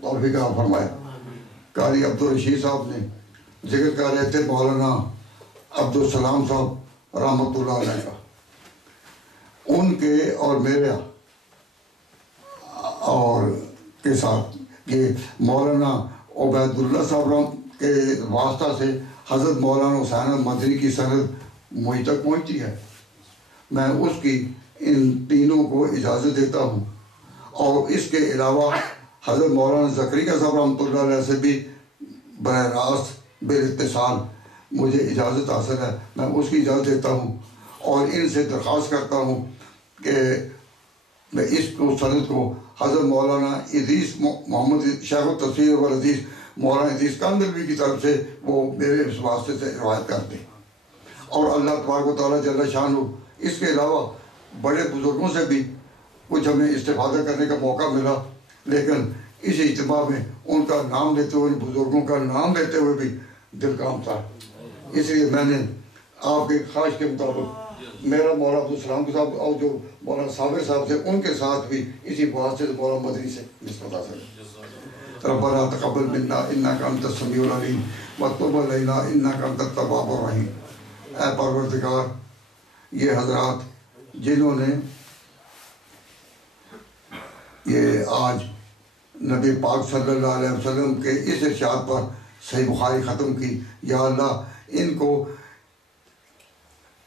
توفیق عطا فرمائے۔ قاری عبدالرشید صاحب نے ذکر کر رہے تھے مولانا عبدالسلام صاحب رحمۃ اللہ علیہ کا، ان کے اور میرے اور کے ساتھ یہ مولانا عبید اللہ صاحب کے واسطہ سے حضرت مولانا حسین مدنی کی سند مجھ تک پہنچتی ہے۔ میں اس کی ان تینوں کو اجازت دیتا ہوں، اور اس کے علاوہ حضرت مولانا زکریا صاحب رحمۃ اللہ علیہ سے بھی براہ راست بالاتصال مجھے اجازت حاصل ہے، میں اس کی اجازت دیتا ہوں، اور ان سے درخواست کرتا ہوں کہ میں اس کو سند کو حضرت مولانا ادریس محمد شیخ التفسیر والحدیث مولانا ادریس کاندلوی کی طرف سے وہ میرے اس واسطے سے روایت کر دیں۔ اور اللہ تبارک و تعالیٰ جل شانہ اس کے علاوہ بڑے بزرگوں سے بھی کچھ ہمیں استفادہ کرنے کا موقع ملا، لیکن اس اجتماع میں ان کا نام لیتے ہوئے، بزرگوں کا نام لیتے ہوئے بھی دل کام تھا، اس لیے میں نے آپ کے خواہش کے مطابق میرا مولانا عبدالسلام صاحب اور جو مولانا صابر صاحب سے ان کے ساتھ بھی اسی واسطے سے مولانا مدنی سے نسبت حاصل ہے۔ ربنا تقبل منا انک انت السمیع العلیم وتب علینا انک انت التواب الرحیم۔ اے پروردگار، یہ حضرات جنہوں نے یہ آج نبی پاک صلی اللہ علیہ وسلم کے اس ارشاد پر صحیح بخاری ختم کی، یا اللہ ان کو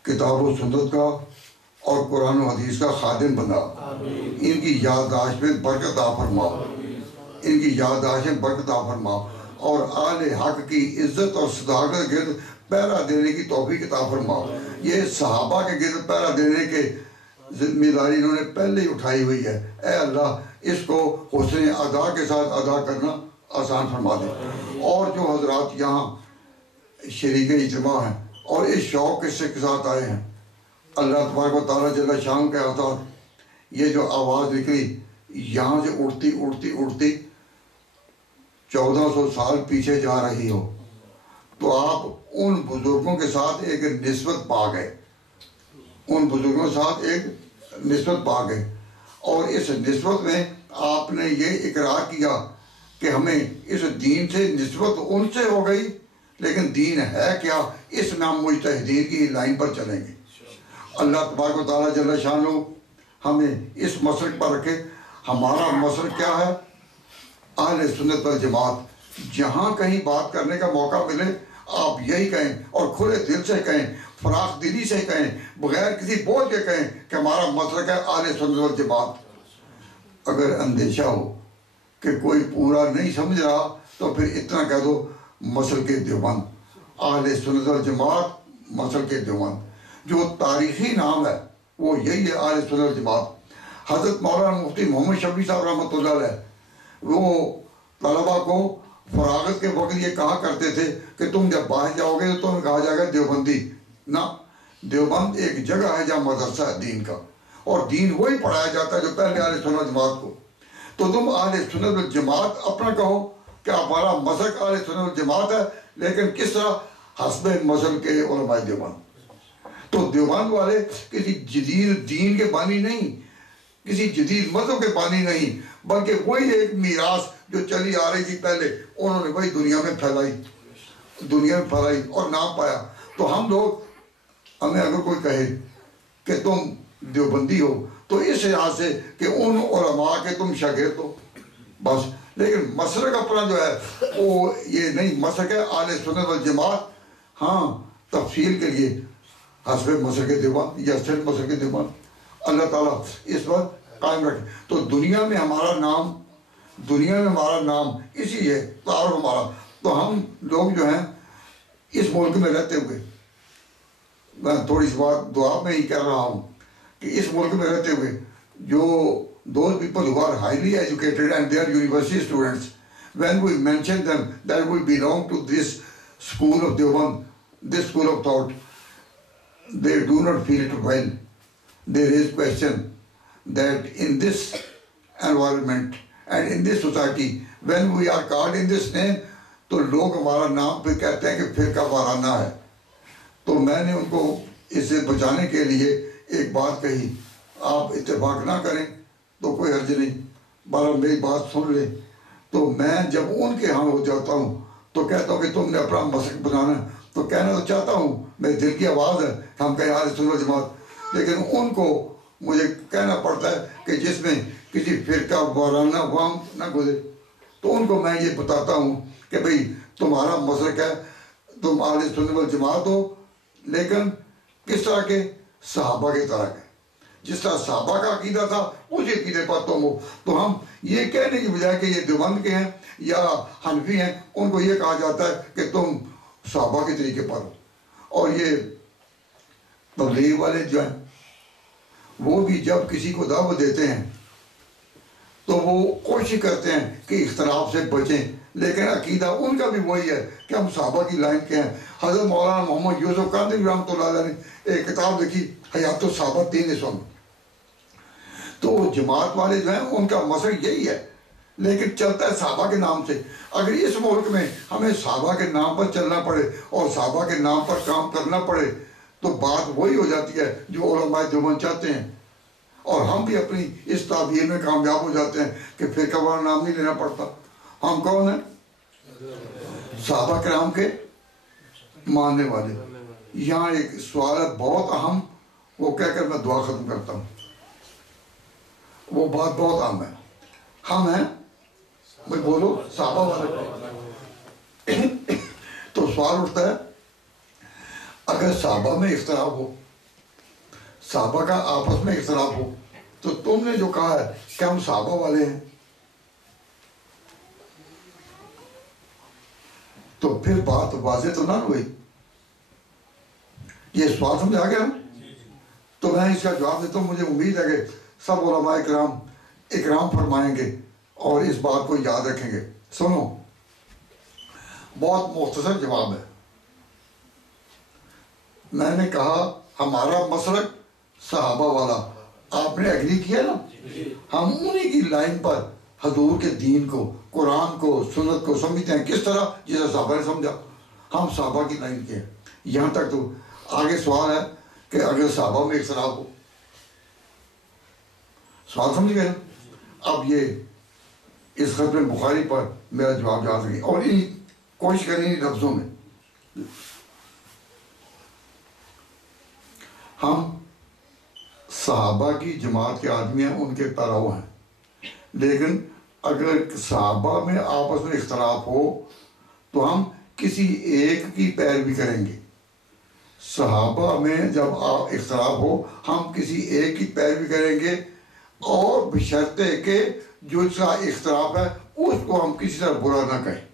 کتاب و سنت کا اور قرآن و حدیث کا خادم بنا، ان کی یادداشت میں برکت عطا فرما، ان کی یادداشت میں برکت عطا فرما، اور آل حق کی عزت اور صداقت کے گرد پہرا دینے کی توفیق عطا فرما۔ یہ صحابہ کے گرد پہرا دینے کے ذمہ داری انہوں نے پہلے ہی اٹھائی ہوئی ہے، اے اللہ اس کو حسن ادا کے ساتھ ادا کرنا آسان فرما دے۔ اور جو حضرات یہاں شریک اجتماع ہیں اور اس شوق کے ساتھ آئے ہیں، اللہ تبارک و تعالیٰ جل شان کے عطا یہ جو آواز نکلی یہاں سے اڑتی اڑتی اڑتی 1400 سال پیچھے جا رہی ہو، تو آپ ان بزرگوں کے ساتھ ایک نسبت پا گئے، ان بزرگوں کے ساتھ ایک نسبت پا گئے، اور اس نسبت میں آپ نے یہ اقرار کیا کہ ہمیں اس دین سے نسبت ان سے ہو گئی، لیکن دین ہے کیا، اس میں ہم مجتہدین کی لائن پر چلیں گے۔ اللہ تبارک و تعالیٰ جل شانہ ہمیں اس مسلک پر رکھے۔ ہمارا مسلک کیا ہے؟ اہل سنت والجماعت۔ جہاں کہیں بات کرنے کا موقع ملے آپ یہی کہیں، اور کھلے دل سے کہیں، فراخ دلی سے کہیں، بغیر کسی بوجھ کے کہیں کہ ہمارا مسلک ہے اہل سنت والجماعت۔ اگر اندیشہ ہو کہ کوئی پورا نہیں سمجھ رہا تو پھر اتنا کہہ دو مسلک دیوبند، اہل سنت والجماعت مسلک دیوبند۔ جو تاریخی نام ہے وہ یہی ہے اہل سنت والجماعت۔ حضرت مولانا مفتی محمد شفیع صاحب رحمۃ اللہ علیہ وہ طلباء کو فراغت کے وقت یہ کہا کرتے تھے کہ تم جب باہر جاؤ گے تو تمہیں کہا جائے گا دیوبندی۔ نہ، دیوبند ایک جگہ ہے جہاں مدرسہ ہے دین کا، اور دین وہی پڑھایا جاتا ہے جو پہلے اہل سنت والجماعت کو۔ تو تم اہل سنت والجماعت اپنا کہو کہ ہمارا مسلک اہل سنت والجماعت ہے، لیکن کس طرح؟ حسب مسلک کے علماء دیوبند۔ تو دیوبند والے کسی جدید دین کے بانی نہیں، کسی جدید مذہب کے بانی نہیں، بلکہ وہی ایک میراث جو چلی آ رہی تھی پہلے، انہوں نے وہی دنیا میں پھیلائی اور نام پایا۔ تو ہم لوگ، ہمیں اگر کوئی کہے کہ تم دیوبندی ہو تو اس لحاظ سے کہ ان علماء کے تم شاگرد ہو بس، لیکن مسلک اپنا جو ہے وہ یہ نہیں، مسلک ہے اہل سنت والجماعت۔ ہاں، تفصیل کے لیے حسب مسلک دیوبند یا صرف مسلک دیوبند، اللہ تعالیٰ اس پر قائم رکھے۔ تو دنیا میں ہمارا نام اسی ہے، تعارف ہمارا۔ تو ہم لوگ جو ہیں اس ملک میں رہتے ہوئے، میں تھوڑی سی بات دعا میں ہی کہہ رہا ہوں کہ اس ملک میں رہتے ہوئے جو those people who are highly educated and they are university students, when we mention them that we belong to this school of Deoband, this school of thought, they do not feel it well. They raise question that in this environment and in this society, when we are called in this name, تو لوگ ہمارا نام پہ کہتے ہیں کہ فرقہ وارانہ ہے. تو میں نے ان کو اس سے بچانے کے لیے ایک بات کہی, آپ اتفاق نہ کریں تو کوئی حرج نہیں, بارہ میری بات سن لیں. تو میں جب ان کے ہاں ہو جاتا ہوں تو کہتا ہوں کہ تم نے اپنا مسلک بنانا ہے, تو کہنا تو چاہتا ہوں, میرے دل کی آواز ہے ہم کہیں اہل سنت جماعت, لیکن ان کو مجھے کہنا پڑتا ہے کہ جس میں کسی فرقہ وارانہ وام نہ گزرے. تو ان کو میں یہ بتاتا ہوں کہ بھئی تمہارا مسلک ہے, تم اہل سنت والجماعت ہو, لیکن کس طرح کے؟ صحابہ کی طرح کے. جس طرح صحابہ کا عقیدہ تھا اسی عقیدے پر تم ہو. تو ہم یہ کہنے کی بجائے کہ یہ دیوبند کے ہیں یا حنفی ہیں, ان کو یہ کہا جاتا ہے کہ تم صحابہ کے طریقے پر ہو. اور یہ تبلیغ والے جو ہیں وہ بھی جب کسی کو دعوت دیتے ہیں تو وہ کوشش کرتے ہیں کہ اختلاف سے بچیں, لیکن عقیدہ ان کا بھی وہی ہے کہ ہم صحابہ کی لائن کے ہیں. حضرت مولانا محمد یوسف قادری رحمۃ اللہ علیہ نے ایک کتاب لکھی حیات الصحابہ 3 حصوں میں. تو جماعت والے جو ہیں ان کا مسئلہ یہی ہے, لیکن چلتا ہے صحابہ کے نام سے. اگر اس ملک میں ہمیں صحابہ کے نام پر چلنا پڑے اور صحابہ کے نام پر کام کرنا پڑے تو بات وہی ہو جاتی ہے جو علماء دیوبند چاہتے ہیں, اور ہم بھی اپنی اس تعبیر میں کامیاب ہو جاتے ہیں کہ فرقہ وارانہ نام نہیں لینا پڑتا. ہم کون ہیں؟ صحابہ کرام کے ماننے والے. یہاں ایک سوال ہے بہت اہم, وہ کہہ کر میں دعا ختم کرتا ہوں. وہ بات بہت اہم ہے. ہم ہیں بھائی بولو صحابہ والے. تو سوال اٹھتا ہے اگر صحابہ میں اختلاف ہو, صحابہ کا آپس میں اختلاف ہو, تو تم نے جو کہا ہے کہ ہم صحابہ والے ہیں, تو پھر بات واضح تو نہ ہوئی. یہ سوال سمجھ آ گیا. تو میں اس کا جواب دیتا ہوں, مجھے امید ہے کہ سب علماء کرام اکرام فرمائیں گے اور اس بات کو یاد رکھیں گے. سنو, بہت مختصر جواب ہے. میں نے کہا ہمارا مسلک صحابہ والا, آپ نے اگری کیا نا, ہم انہی کی لائن پر حضور کے دین کو, قرآن کو, سنت کو سمجھتے ہیں کس طرح جیسا صحابہ نے سمجھا. ہم صحابہ کی لائن کے ہیں. یہاں تک تو آگے سوال ہے کہ اگر صحابہ میں اختلاف ہو, سوال سمجھ گئے نا. اب یہ اس ختم بخاری پر میرا جواب یاد رکھیں اور کوشش کریں ان لفظوں میں. ہم صحابہ کی جماعت کے آدمی ہیں, ان کے پیرو ہیں, لیکن اگر صحابہ میں آپس میں اختلاف ہو تو ہم کسی ایک کی پیروی کریں گے. صحابہ میں جب اختلاف ہو ہم کسی ایک کی پیروی کریں گے, اور بشرطے کہ جو اس کا اختلاف ہے اس کو ہم کسی طرح برا نہ کہیں.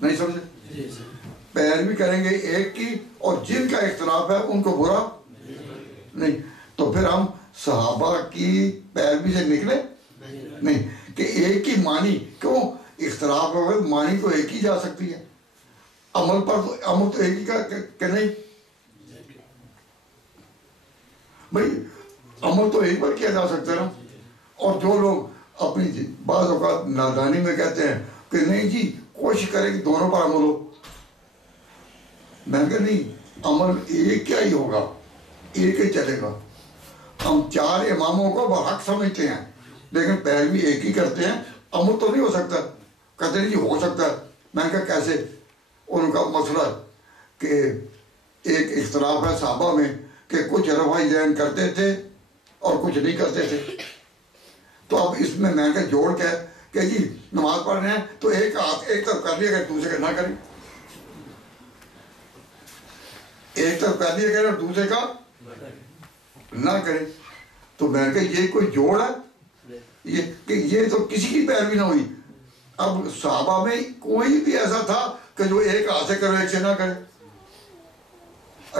نہیں سمجھے؟ پیروی کریں گے ایک کی, اور جن کا اختلاف ہے ان کو برا نہیں. تو پھر ہم صحابہ کی پیروی سے نکلے نہیں کہ ایک ہی مانی, کیوں اختلاف ہوگا مانی تو ایک ہی جا سکتی ہے, عمل تو ایک ہی کا کہ نہیں بھائی, عمل تو ایک بار کیا جا سکتا ہے نا. اور جو لوگ اپنی بعض اوقات نادانی میں کہتے ہیں کہ نہیں جی کوشش کریں کہ دونوں پر عمل ہو, میں کہ نہیں, عمل ایک کیا ہی ہوگا, ایک ہی چلے گا. ہم 4 اماموں کو برحق سمجھتے ہیں لیکن پیروی ایک ہی کرتے ہیں, عمل تو نہیں ہو سکتا. کہتے ہیں جی ہو سکتا ہے. میں کہا کیسے؟ ان کا مسئلہ کہ ایک اختلاف ہے صحابہ میں کہ کچھ رفع ذہن کرتے تھے اور کچھ نہیں کرتے تھے. تو اب اس میں کہا جوڑ کے کہ جی نماز پڑھ رہے ہیں تو ایک ہاتھ ایک طرف کر لیا کہ دوسرے کا نہ کریں, ایک طرف کر لیا کہ دوسرے کا نہ کریں. تو میں کہا یہ کوئی جوڑ ہے, یہ تو کسی کی پیروی نہ ہوئی. اب صحابہ میں کوئی بھی ایسا تھا کہ جو ایک ہاتھ سے کرو ایک سے نہ کرے,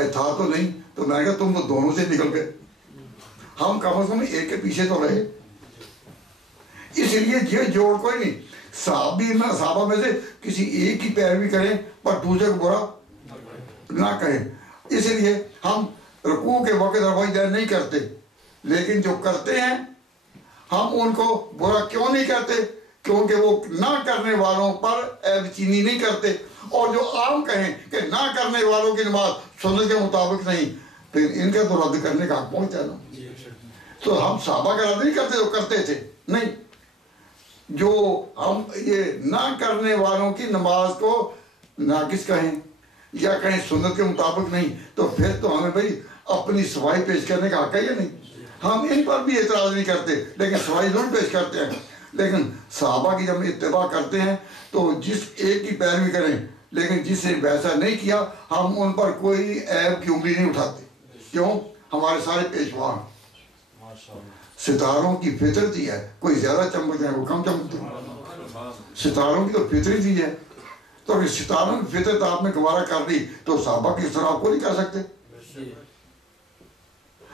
تھا تو نہیں. تو میں کہا تم تو دونوں سے نکل گئے, ہم کم از کم ایک کے پیچھے تو رہے. اس لیے یہ جوڑ کوئی نہیں. صحابہ میں سے کسی ایک کی پیروی کریں پر دوسرے کو برا نہ کہیں. اس لیے ہم رکوع کے وقت رفع دین نہیں کرتے، لیکن جو کرتے ہیں ہم ان کو برا کیوں نہیں کرتے؟ کیونکہ وہ نہ کرنے والوں پر عیب چینی نہیں کرتے. اور جو عام کہیں کہ نہ کرنے والوں کی نماز سنت کے مطابق نہیں، پھر ان کا تو رد کرنے کا حق پہنچا نا. تو ہم صحابہ کا رد نہیں کرتے، جو کرتے تھے نہیں. جو ہم یہ نہ کرنے والوں کی نماز کو ناقص کہیں یا کہیں سنت کے مطابق نہیں، تو پھر تو ہمیں بھائی اپنی صفائی پیش کرنے کا حق ہے یا نہیں؟ ہم ان پر بھی اعتراض نہیں کرتے، لیکن صفائی ضرور پیش کرتے ہیں. لیکن صحابہ کی جب اتباع کرتے ہیں تو جس ایک کی پیروی کریں، لیکن جس نے ویسا نہیں کیا ہم ان پر کوئی عیب کی انگلی نہیں اٹھاتے. کیوں؟ ہمارے سارے پیشوا ہیں. ستاروں کی فطرت ہی ہے، کوئی زیادہ چمکتے ہیں وہ کم چمکتے ہیں. ستاروں کی تو فطرت ہی ہے. تو اگر ستاروں کی فطرت آپ نے گوارا کر دی تو صحابہ کی طرح آپ کو نہیں کر سکتے.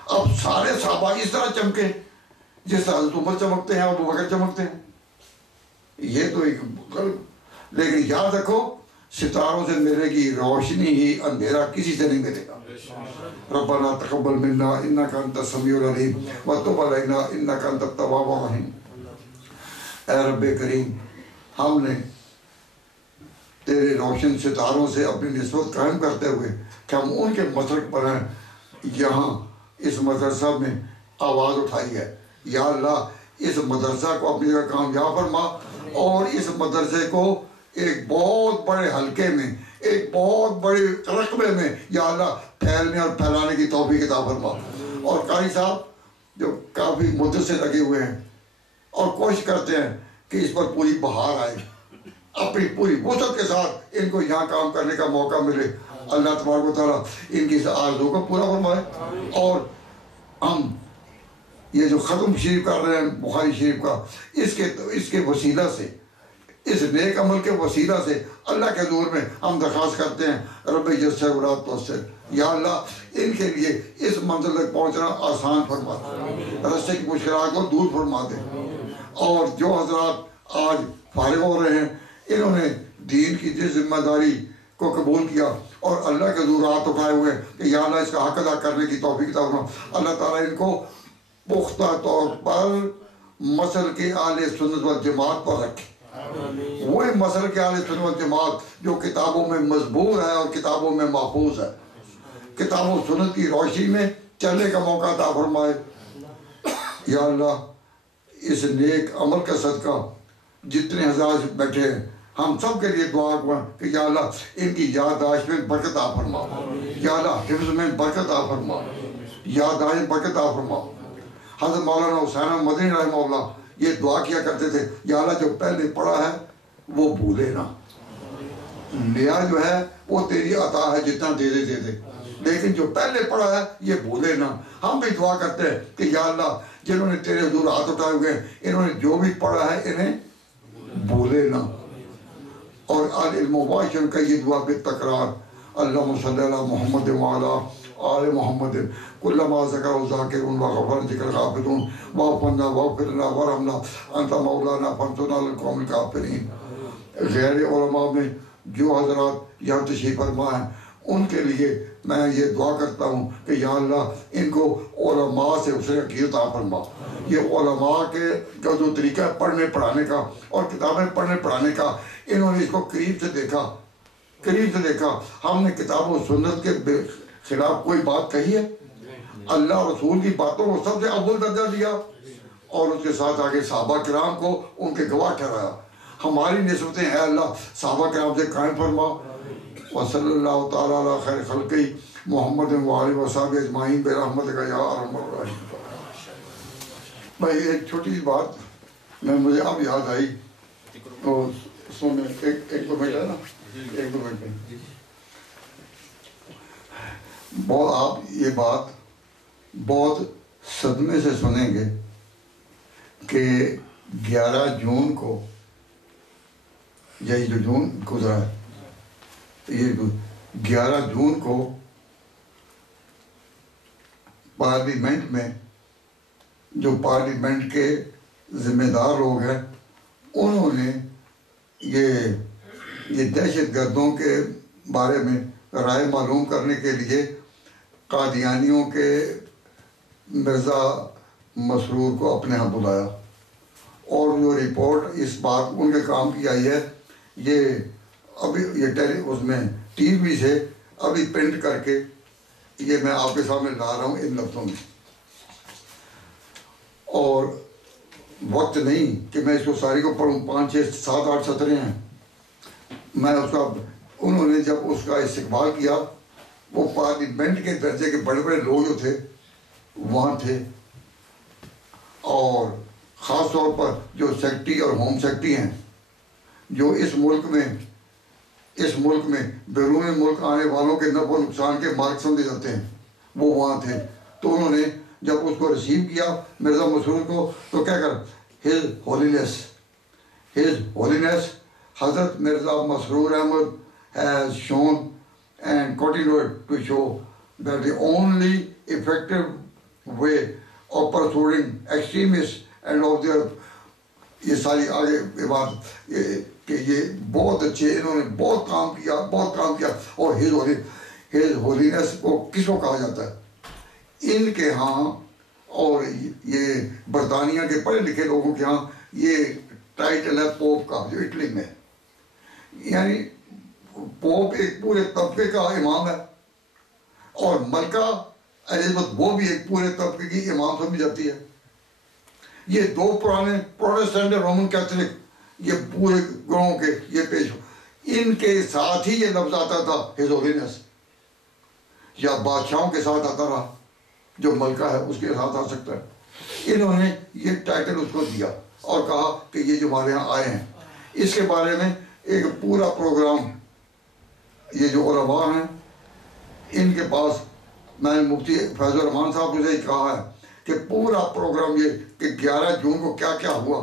اب سارے صحابہ اس طرح چمکے جس طرح حضرت عمر چمکتے ہیں اور ابو بکر چمکتے ہیں، یہ تو ایک. لیکن یاد رکھو ستاروں سے ملے گی روشنی ہی، اندھیرا کسی سے نہیں ملے گا. ربنا تقبل منا انک انت السمیع العلیم وتب علینا انک انت التواب الرحیم. اے رب کریم، ہم نے تیرے روشن ستاروں سے اپنی نسبت قائم کرتے ہوئے کہ ہم ان کے مسلک پر ہیں، یہاں اس مدرسہ میں آواز اٹھائی ہے. یا اللہ اس مدرسہ کو اپنی جگہ کامیاب فرما، اور اس مدرسے کو ایک بہت بڑے حلقے میں، ایک بہت بڑے رقبے میں یا اللہ پھیلنے اور پھیلانے کی توفیق عطا فرما. اور قاری صاحب جو کافی مدت سے لگے ہوئے ہیں اور کوشش کرتے ہیں کہ اس پر پوری بہار آئے، اپنی پوری وسعت کے ساتھ ان کو یہاں کام کرنے کا موقع ملے. اللہ تبارک و تعالیٰ ان کی اس آرزو کو پورا فرمائے. اور ہم یہ جو ختم شریف کر رہے ہیں بخاری شریف کا، اس کے وسیلہ سے، اس نیک عمل کے وسیلہ سے اللہ کے حضور میں ہم درخواست کرتے ہیں رب یسر ولا تعسر. یا اللہ ان کے لیے اس منزل تک پہنچنا آسان فرما دے، راستے کی مشکلات کو دور فرما دے. اور جو حضرات آج فارغ ہو رہے ہیں انہوں نے دین کی جس ذمہ داری کو قبول کیا اور اللہ کے حضور ہاتھ اٹھائے ہوئے کہ یا اللہ اس کا حق ادا کرنے کی توفیق عطا فرما. اللہ تعالیٰ ان کو پختہ طور پر مسلک کے اہل سنت والجماعت پر رکھے. وہی مسلک کے اہل سنت والجماعت جو کتابوں میں مزبور ہے اور کتابوں میں محفوظ ہے. کتاب و سنت کی روشنی میں چلنے کا موقع عطا فرمائے. یا اللہ اس نیک عمل کا صدقہ جتنے حضرات بیٹھے ہیں ہم سب کے لیے دعا کریں کہ یا اللہ ان کی یادداشت میں برکت عطا فرما، یا اللہ حفظ میں برکت عطا فرما، یادداشت برکت عطا فرما. حضرت مولانا حسین مدنی رحمہ اللہ یہ دعا کیا کرتے تھے، یا اللہ جو پہلے پڑھا ہے وہ بھولے نہ، نیا جو ہے وہ تیری عطا ہے جتنا دے دے، لیکن جو پہلے پڑھا ہے یہ بھولے نہ. ہم بھی دعا کرتے ہیں کہ یا اللہ جنہوں نے تیرے حضور ہاتھ اٹھائے ہوئے ہیں انہوں نے جو بھی پڑھا ہے انہیں بھولے نہ. اور العلم واشر کا یہ دعا بالتکرار اللہم صلی اللہ محمد وعلا آل محمد کلما ذکر ذاکرون وغفر ذکر غافلون واغفرنا واغفر لنا ورحمنا انت مولانا فانصرنا علی القوم الکافرین. غیر علماء میں جو حضرات یہاں تشریف فرما ہیں ان کے لیے میں یہ دعا کرتا ہوں کہ یا اللہ ان کو علماء سے حسن عقیدت عطا فرما. یہ علماء کے کا جو طریقہ ہے پڑھنے پڑھانے کا اور کتابیں پڑھنے پڑھانے کا، انہوں نے اس کو قریب سے دیکھا. ہم نے کتاب و سنت کے خلاف کوئی بات کہی ہے؟ اللہ اور رسول کی باتوں کو سب سے اول درجہ دیا اور اس کے ساتھ آگے صحابہ کرام کو ان کے گواہ ٹھہرایا. ہماری نسبتیں اے اللہ صحابہ کرام سے قائم فرما. وصلی اللہ تعالیٰ علی خیر خلقی محمد وآلہ وصحبہ اجمعین برحمتک یا ارحم الراحمین. بھائی ایک چھوٹی سی بات مجھے اب یاد آئی، تو سن ایک دو منٹ ہے نا، ایک دو منٹ میں بہت آپ یہ بات بہت صدمے سے سنیں گے کہ 11 جون کو، یہی جو جون گزرا ہے، یہ 11 جون کو پارلیمنٹ میں جو پارلیمنٹ کے ذمہ دار لوگ ہیں انہوں نے یہ دہشت گردوں کے بارے میں رائے معلوم کرنے کے لیے قادیانیوں کے مرزا مسرور کو اپنے ہاں بلایا، اور جو رپورٹ اس بات ان کے کام کی آئی ہے، یہ ابھی یہ اس میں ٹی وی سے ابھی پرنٹ کر کے یہ میں آپ کے سامنے لا رہا ہوں ان لفظوں میں، اور وقت نہیں کہ میں اس کو ساری کو پڑھوں، 5 6 7 8 سطریں ہیں۔ میں اس کا انہوں نے جب اس کا استقبال کیا، وہ پارلیمنٹ کے درجے کے بڑے بڑے لوگ جو تھے وہاں تھے، اور خاص طور پر جو سیکرٹری اور ہوم سیکرٹری ہیں، جو اس ملک میں بیرون ملک آنے والوں کے نفع و نقصان کے مالک سمجھے جاتے ہیں، وہ وہاں تھے۔ تو انہوں نے جب اس کو ریسیو کیا مرزا مسرور کو، تو کہہ کر ہز ہولینس حضرت مرزا مسرور Ahmad has shown and continued to show that the only effective way of pursuing extremists and of their یہ ساری آگے بات کہ یہ بہت اچھے، انہوں نے بہت کام کیا۔ اور ہز ہولینس کو کس کو کہا جاتا ہے؟ ان کے ہاں اور یہ برطانیہ کے پڑھے لکھے لوگوں کے ہاں یہ ٹائٹل ہے پوپ کا، جو اٹلی میں، یعنی پوپ ایک پورے طبقے کا امام ہے، اور ملکہ الزبتھ وہ بھی ایک پورے طبقے کی امام سمجھی جاتی ہے۔ یہ دو پرانے پروٹسٹنٹ رومن کیتھولک، یہ پورے گروہوں کے یہ پیش، ان کے ساتھ ہی یہ لفظ آتا تھا ہز ہولینس، یا بادشاہوں کے ساتھ آتا رہا، جو ملکہ ہے اس کے ساتھ آ سکتا ہے۔ انہوں نے یہ ٹائٹل اس کو دیا اور کہا کہ یہ جو ہمارے یہاں آئے ہیں، اس کے بارے میں ایک پورا پروگرام، یہ جو علماء ہیں ان کے پاس، میں نے مفتی فیض الرحمان صاحب کو سے کہا ہے کہ پورا پروگرام یہ کہ 11 جون کو کیا کیا ہوا،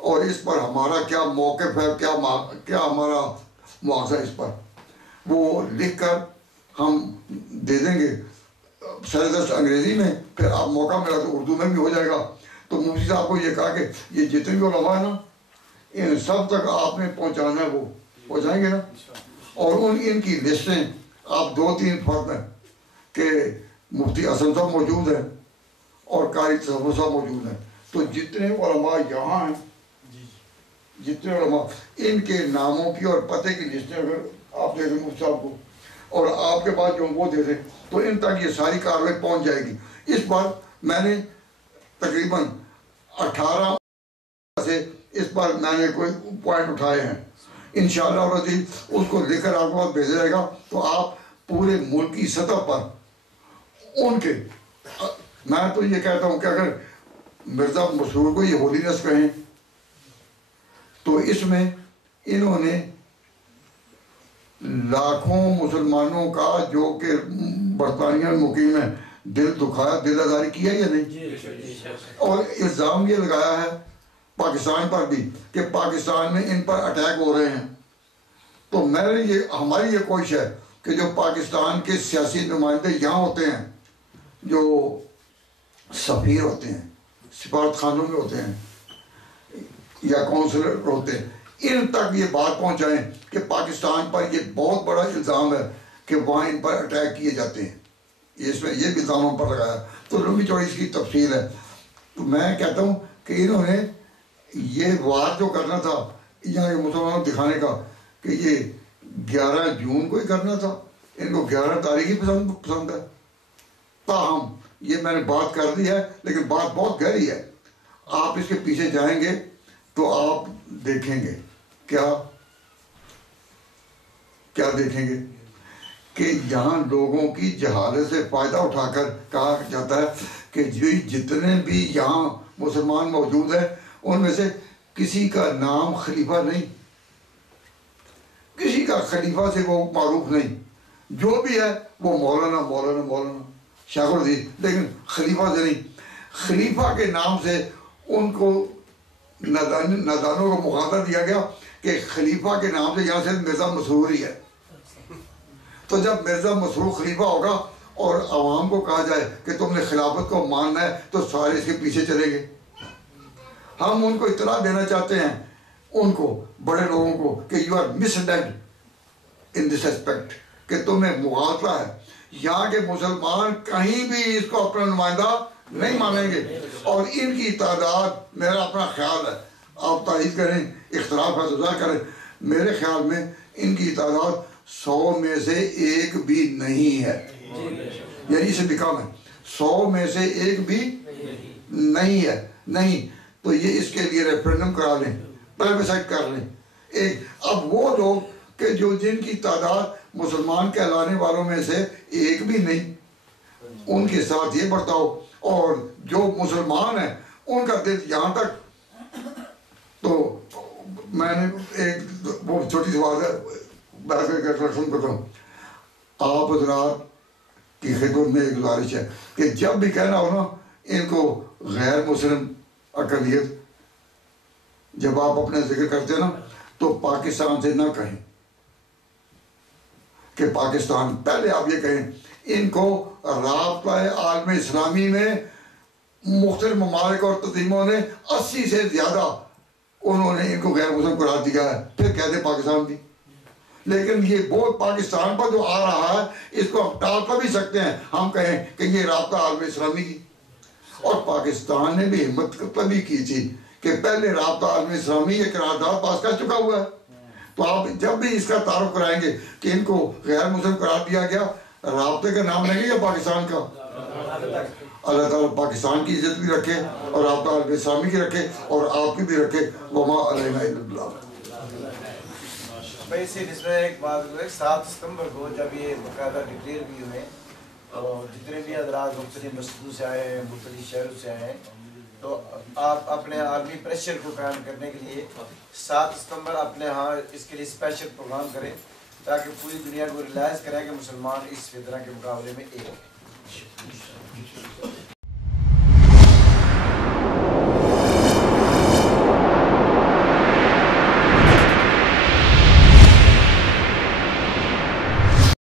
اور اس پر ہمارا کیا موقف ہے، کیا ہمارا مواخذہ اس پر، وہ لکھ کر ہم دے دیں گے سردست انگریزی میں، پھر آپ موقع ملا تو اردو میں بھی ہو جائے گا۔ تو مفتی صاحب کو یہ کہا کہ یہ جتنے بھی علماء ہیں نا، ان سب تک آپ نے پہنچانا ہے، وہ پہنچائیں گے نا، اور ان کی لسٹیں آپ 2-3 فرق ہیں کہ مفتی حسن صاحب موجود ہیں اور قاری تصور صاحب موجود ہیں، تو جتنے علماء یہاں ہیں، جتنے علماء، ان کے ناموں کی اور پتے کی لسٹیں اگر آپ دے دیں مفتی صاحب کو، اور آپ کے بعد جو وہ دے دیں، تو ان تک یہ ساری کارروائی پہنچ جائے گی۔ اس بار میں نے تقریباً 18 سے اس پر میں نے کوئی پوائنٹ اٹھائے ہیں، انشاءاللہ رضی اس کو لے کر آپ کو بات بھیجا جائے گا، تو آپ پورے ملک کی سطح پر ان کے، میں تو یہ کہتا ہوں کہ اگر مرزا مسرور کو یہ ہولینس کہیں، تو اس میں انہوں نے لاکھوں مسلمانوں کا جو کہ برطانیہ مقیم ہے دل دکھایا، دل آزاری کیا یا نہیں، اور الزام یہ لگایا ہے پاکستان پر بھی کہ پاکستان میں ان پر اٹیک ہو رہے ہیں۔ تو ہماری یہ کوشش ہے کہ جو پاکستان کے سیاسی نمائندے یہاں ہوتے ہیں، جو سفیر ہوتے ہیں، سفارت خانوں میں ہوتے ہیں یا کونسلر ہوتے ہیں، ان تک یہ بات پہنچائیں کہ پاکستان پر یہ بہت بڑا الزام ہے کہ وہاں ان پر اٹیک کیے جاتے ہیں، اس میں یہ بھی الزام پر لگایا۔ تو لمبی چوڑی اس کی تفصیل ہے۔ تو میں کہتا ہوں کہ انہوں نے یہ وار جو کرنا تھا یہاں کے مسلمانوں کو دکھانے کا کہ یہ 11 جون کو ہی کرنا تھا، ان کو 11 تاریخ ہی پسند ہے۔ تاہم یہ میں نے بات کر دی ہے، لیکن بات بہت گہری ہے، آپ اس کے پیچھے جائیں گے تو آپ دیکھیں گے کیا دیکھیں گے کہ یہاں لوگوں کی جہالت سے فائدہ اٹھا کر کہا جاتا ہے کہ جتنے بھی یہاں مسلمان موجود ہیں ان میں سے کسی کا نام خلیفہ نہیں، کسی کا خلیفہ سے وہ معروف نہیں، جو بھی ہے وہ مولانا شیخ العزیز، لیکن خلیفہ سے نہیں۔ خلیفہ کے نام سے ان کو نادانوں کو مخاطب دیا گیا کہ خلیفہ کے نام سے یہاں سے مرزا مسرور ہی ہے۔ تو جب مرزا مسرور خلیفہ ہوگا اور عوام کو کہا جائے کہ تم نے خلافت کو ماننا ہے تو سارے اس کے پیچھے چلیں گے۔ ہم ان کو اطلاع دینا چاہتے ہیں، ان کو بڑے لوگوں کو، کہ you are mislead in this aspect, کہ تمہیں مغالطہ ہے، یہاں کے مسلمان کہیں بھی اس کو اپنا نمائندہ نہیں مانیں گے، اور ان کی تعداد، میرا اپنا خیال ہے، آپ تائید کریں اختلاف ہے تو ظاہر کریں، میرے خیال میں ان کی تعداد 100 میں سے ایک بھی نہیں ہے، یعنی اسے بھی کم ہے، 100 میں سے ایک بھی نہیں ہے، نہیں تو یہ اس کے لیے ریفرینڈم کرا لیں، پلیبسائٹ کر لیں ایک۔ اب وہ لوگ کہ جو جن کی تعداد مسلمان کہلانے والوں میں سے ایک بھی نہیں، ان کے ساتھ یہ برتاؤ، اور جو مسلمان ہیں ان کا دل یہاں تک۔ تو میں نے ایک وہ چھوٹی سی بات ہے بحث کرتا ہوں، آپ حضرات کی خدمت میں ایک گزارش ہے کہ جب بھی کہنا ہو نا ان کو غیر مسلم اقلیت، جب آپ اپنے ذکر کرتے نا تو پاکستان سے نہ کہیں کہ پاکستان، پہلے آپ یہ کہیں ان کو رابطہ عالم اسلامی میں مختلف ممالک اور تنظیموں نے 80 سے زیادہ انہوں نے ان کو غیر مسلم قرار دیا ہے، پھر کہتے پاکستان بھی، لیکن یہ بہت پاکستان پر جو آ رہا ہے اس کو ہم ٹال کر بھی سکتے ہیں، ہم کہیں کہ یہ رابطہ عالم اسلامی کی، اور پاکستان نے بھی ہمت تبھی کی تھی کہ پہلے رابطہ عالم اسلامی یہ قرارداد پاس کر چکا ہوا ہے، تو آپ جب بھی اس کا تعارف کرائیں گے کہ ان کو غیر مسلم قرار دیا گیا، رابطے کا نام لیں گے یا پاکستان کا؟ اللہ تعالیٰ پاکستان کی عزت بھی رکھے اور رابطہ عالم اسلامی کی رکھے اور آپ کی بھی رکھے، وما علینا الا البلاغ۔ بھائی صرف اس میں ایک بات ہے، 7 ستمبر کو جب یہ باقاعدہ ڈکلیئر بھی ہوئے اور جتنے بھی حضرات مختلف مسجدوں سے آئے ہیں، مختلف شہروں سے آئے ہیں، تو آپ اپنے عالمی پریشر کو قائم کرنے کے لیے 7 ستمبر اپنے ہاں اس کے لیے اسپیشل پروگرام کریں تاکہ پوری دنیا کو ریلائز کریں کہ مسلمان اس فتنہ کے مقابلے میں ایک ہے۔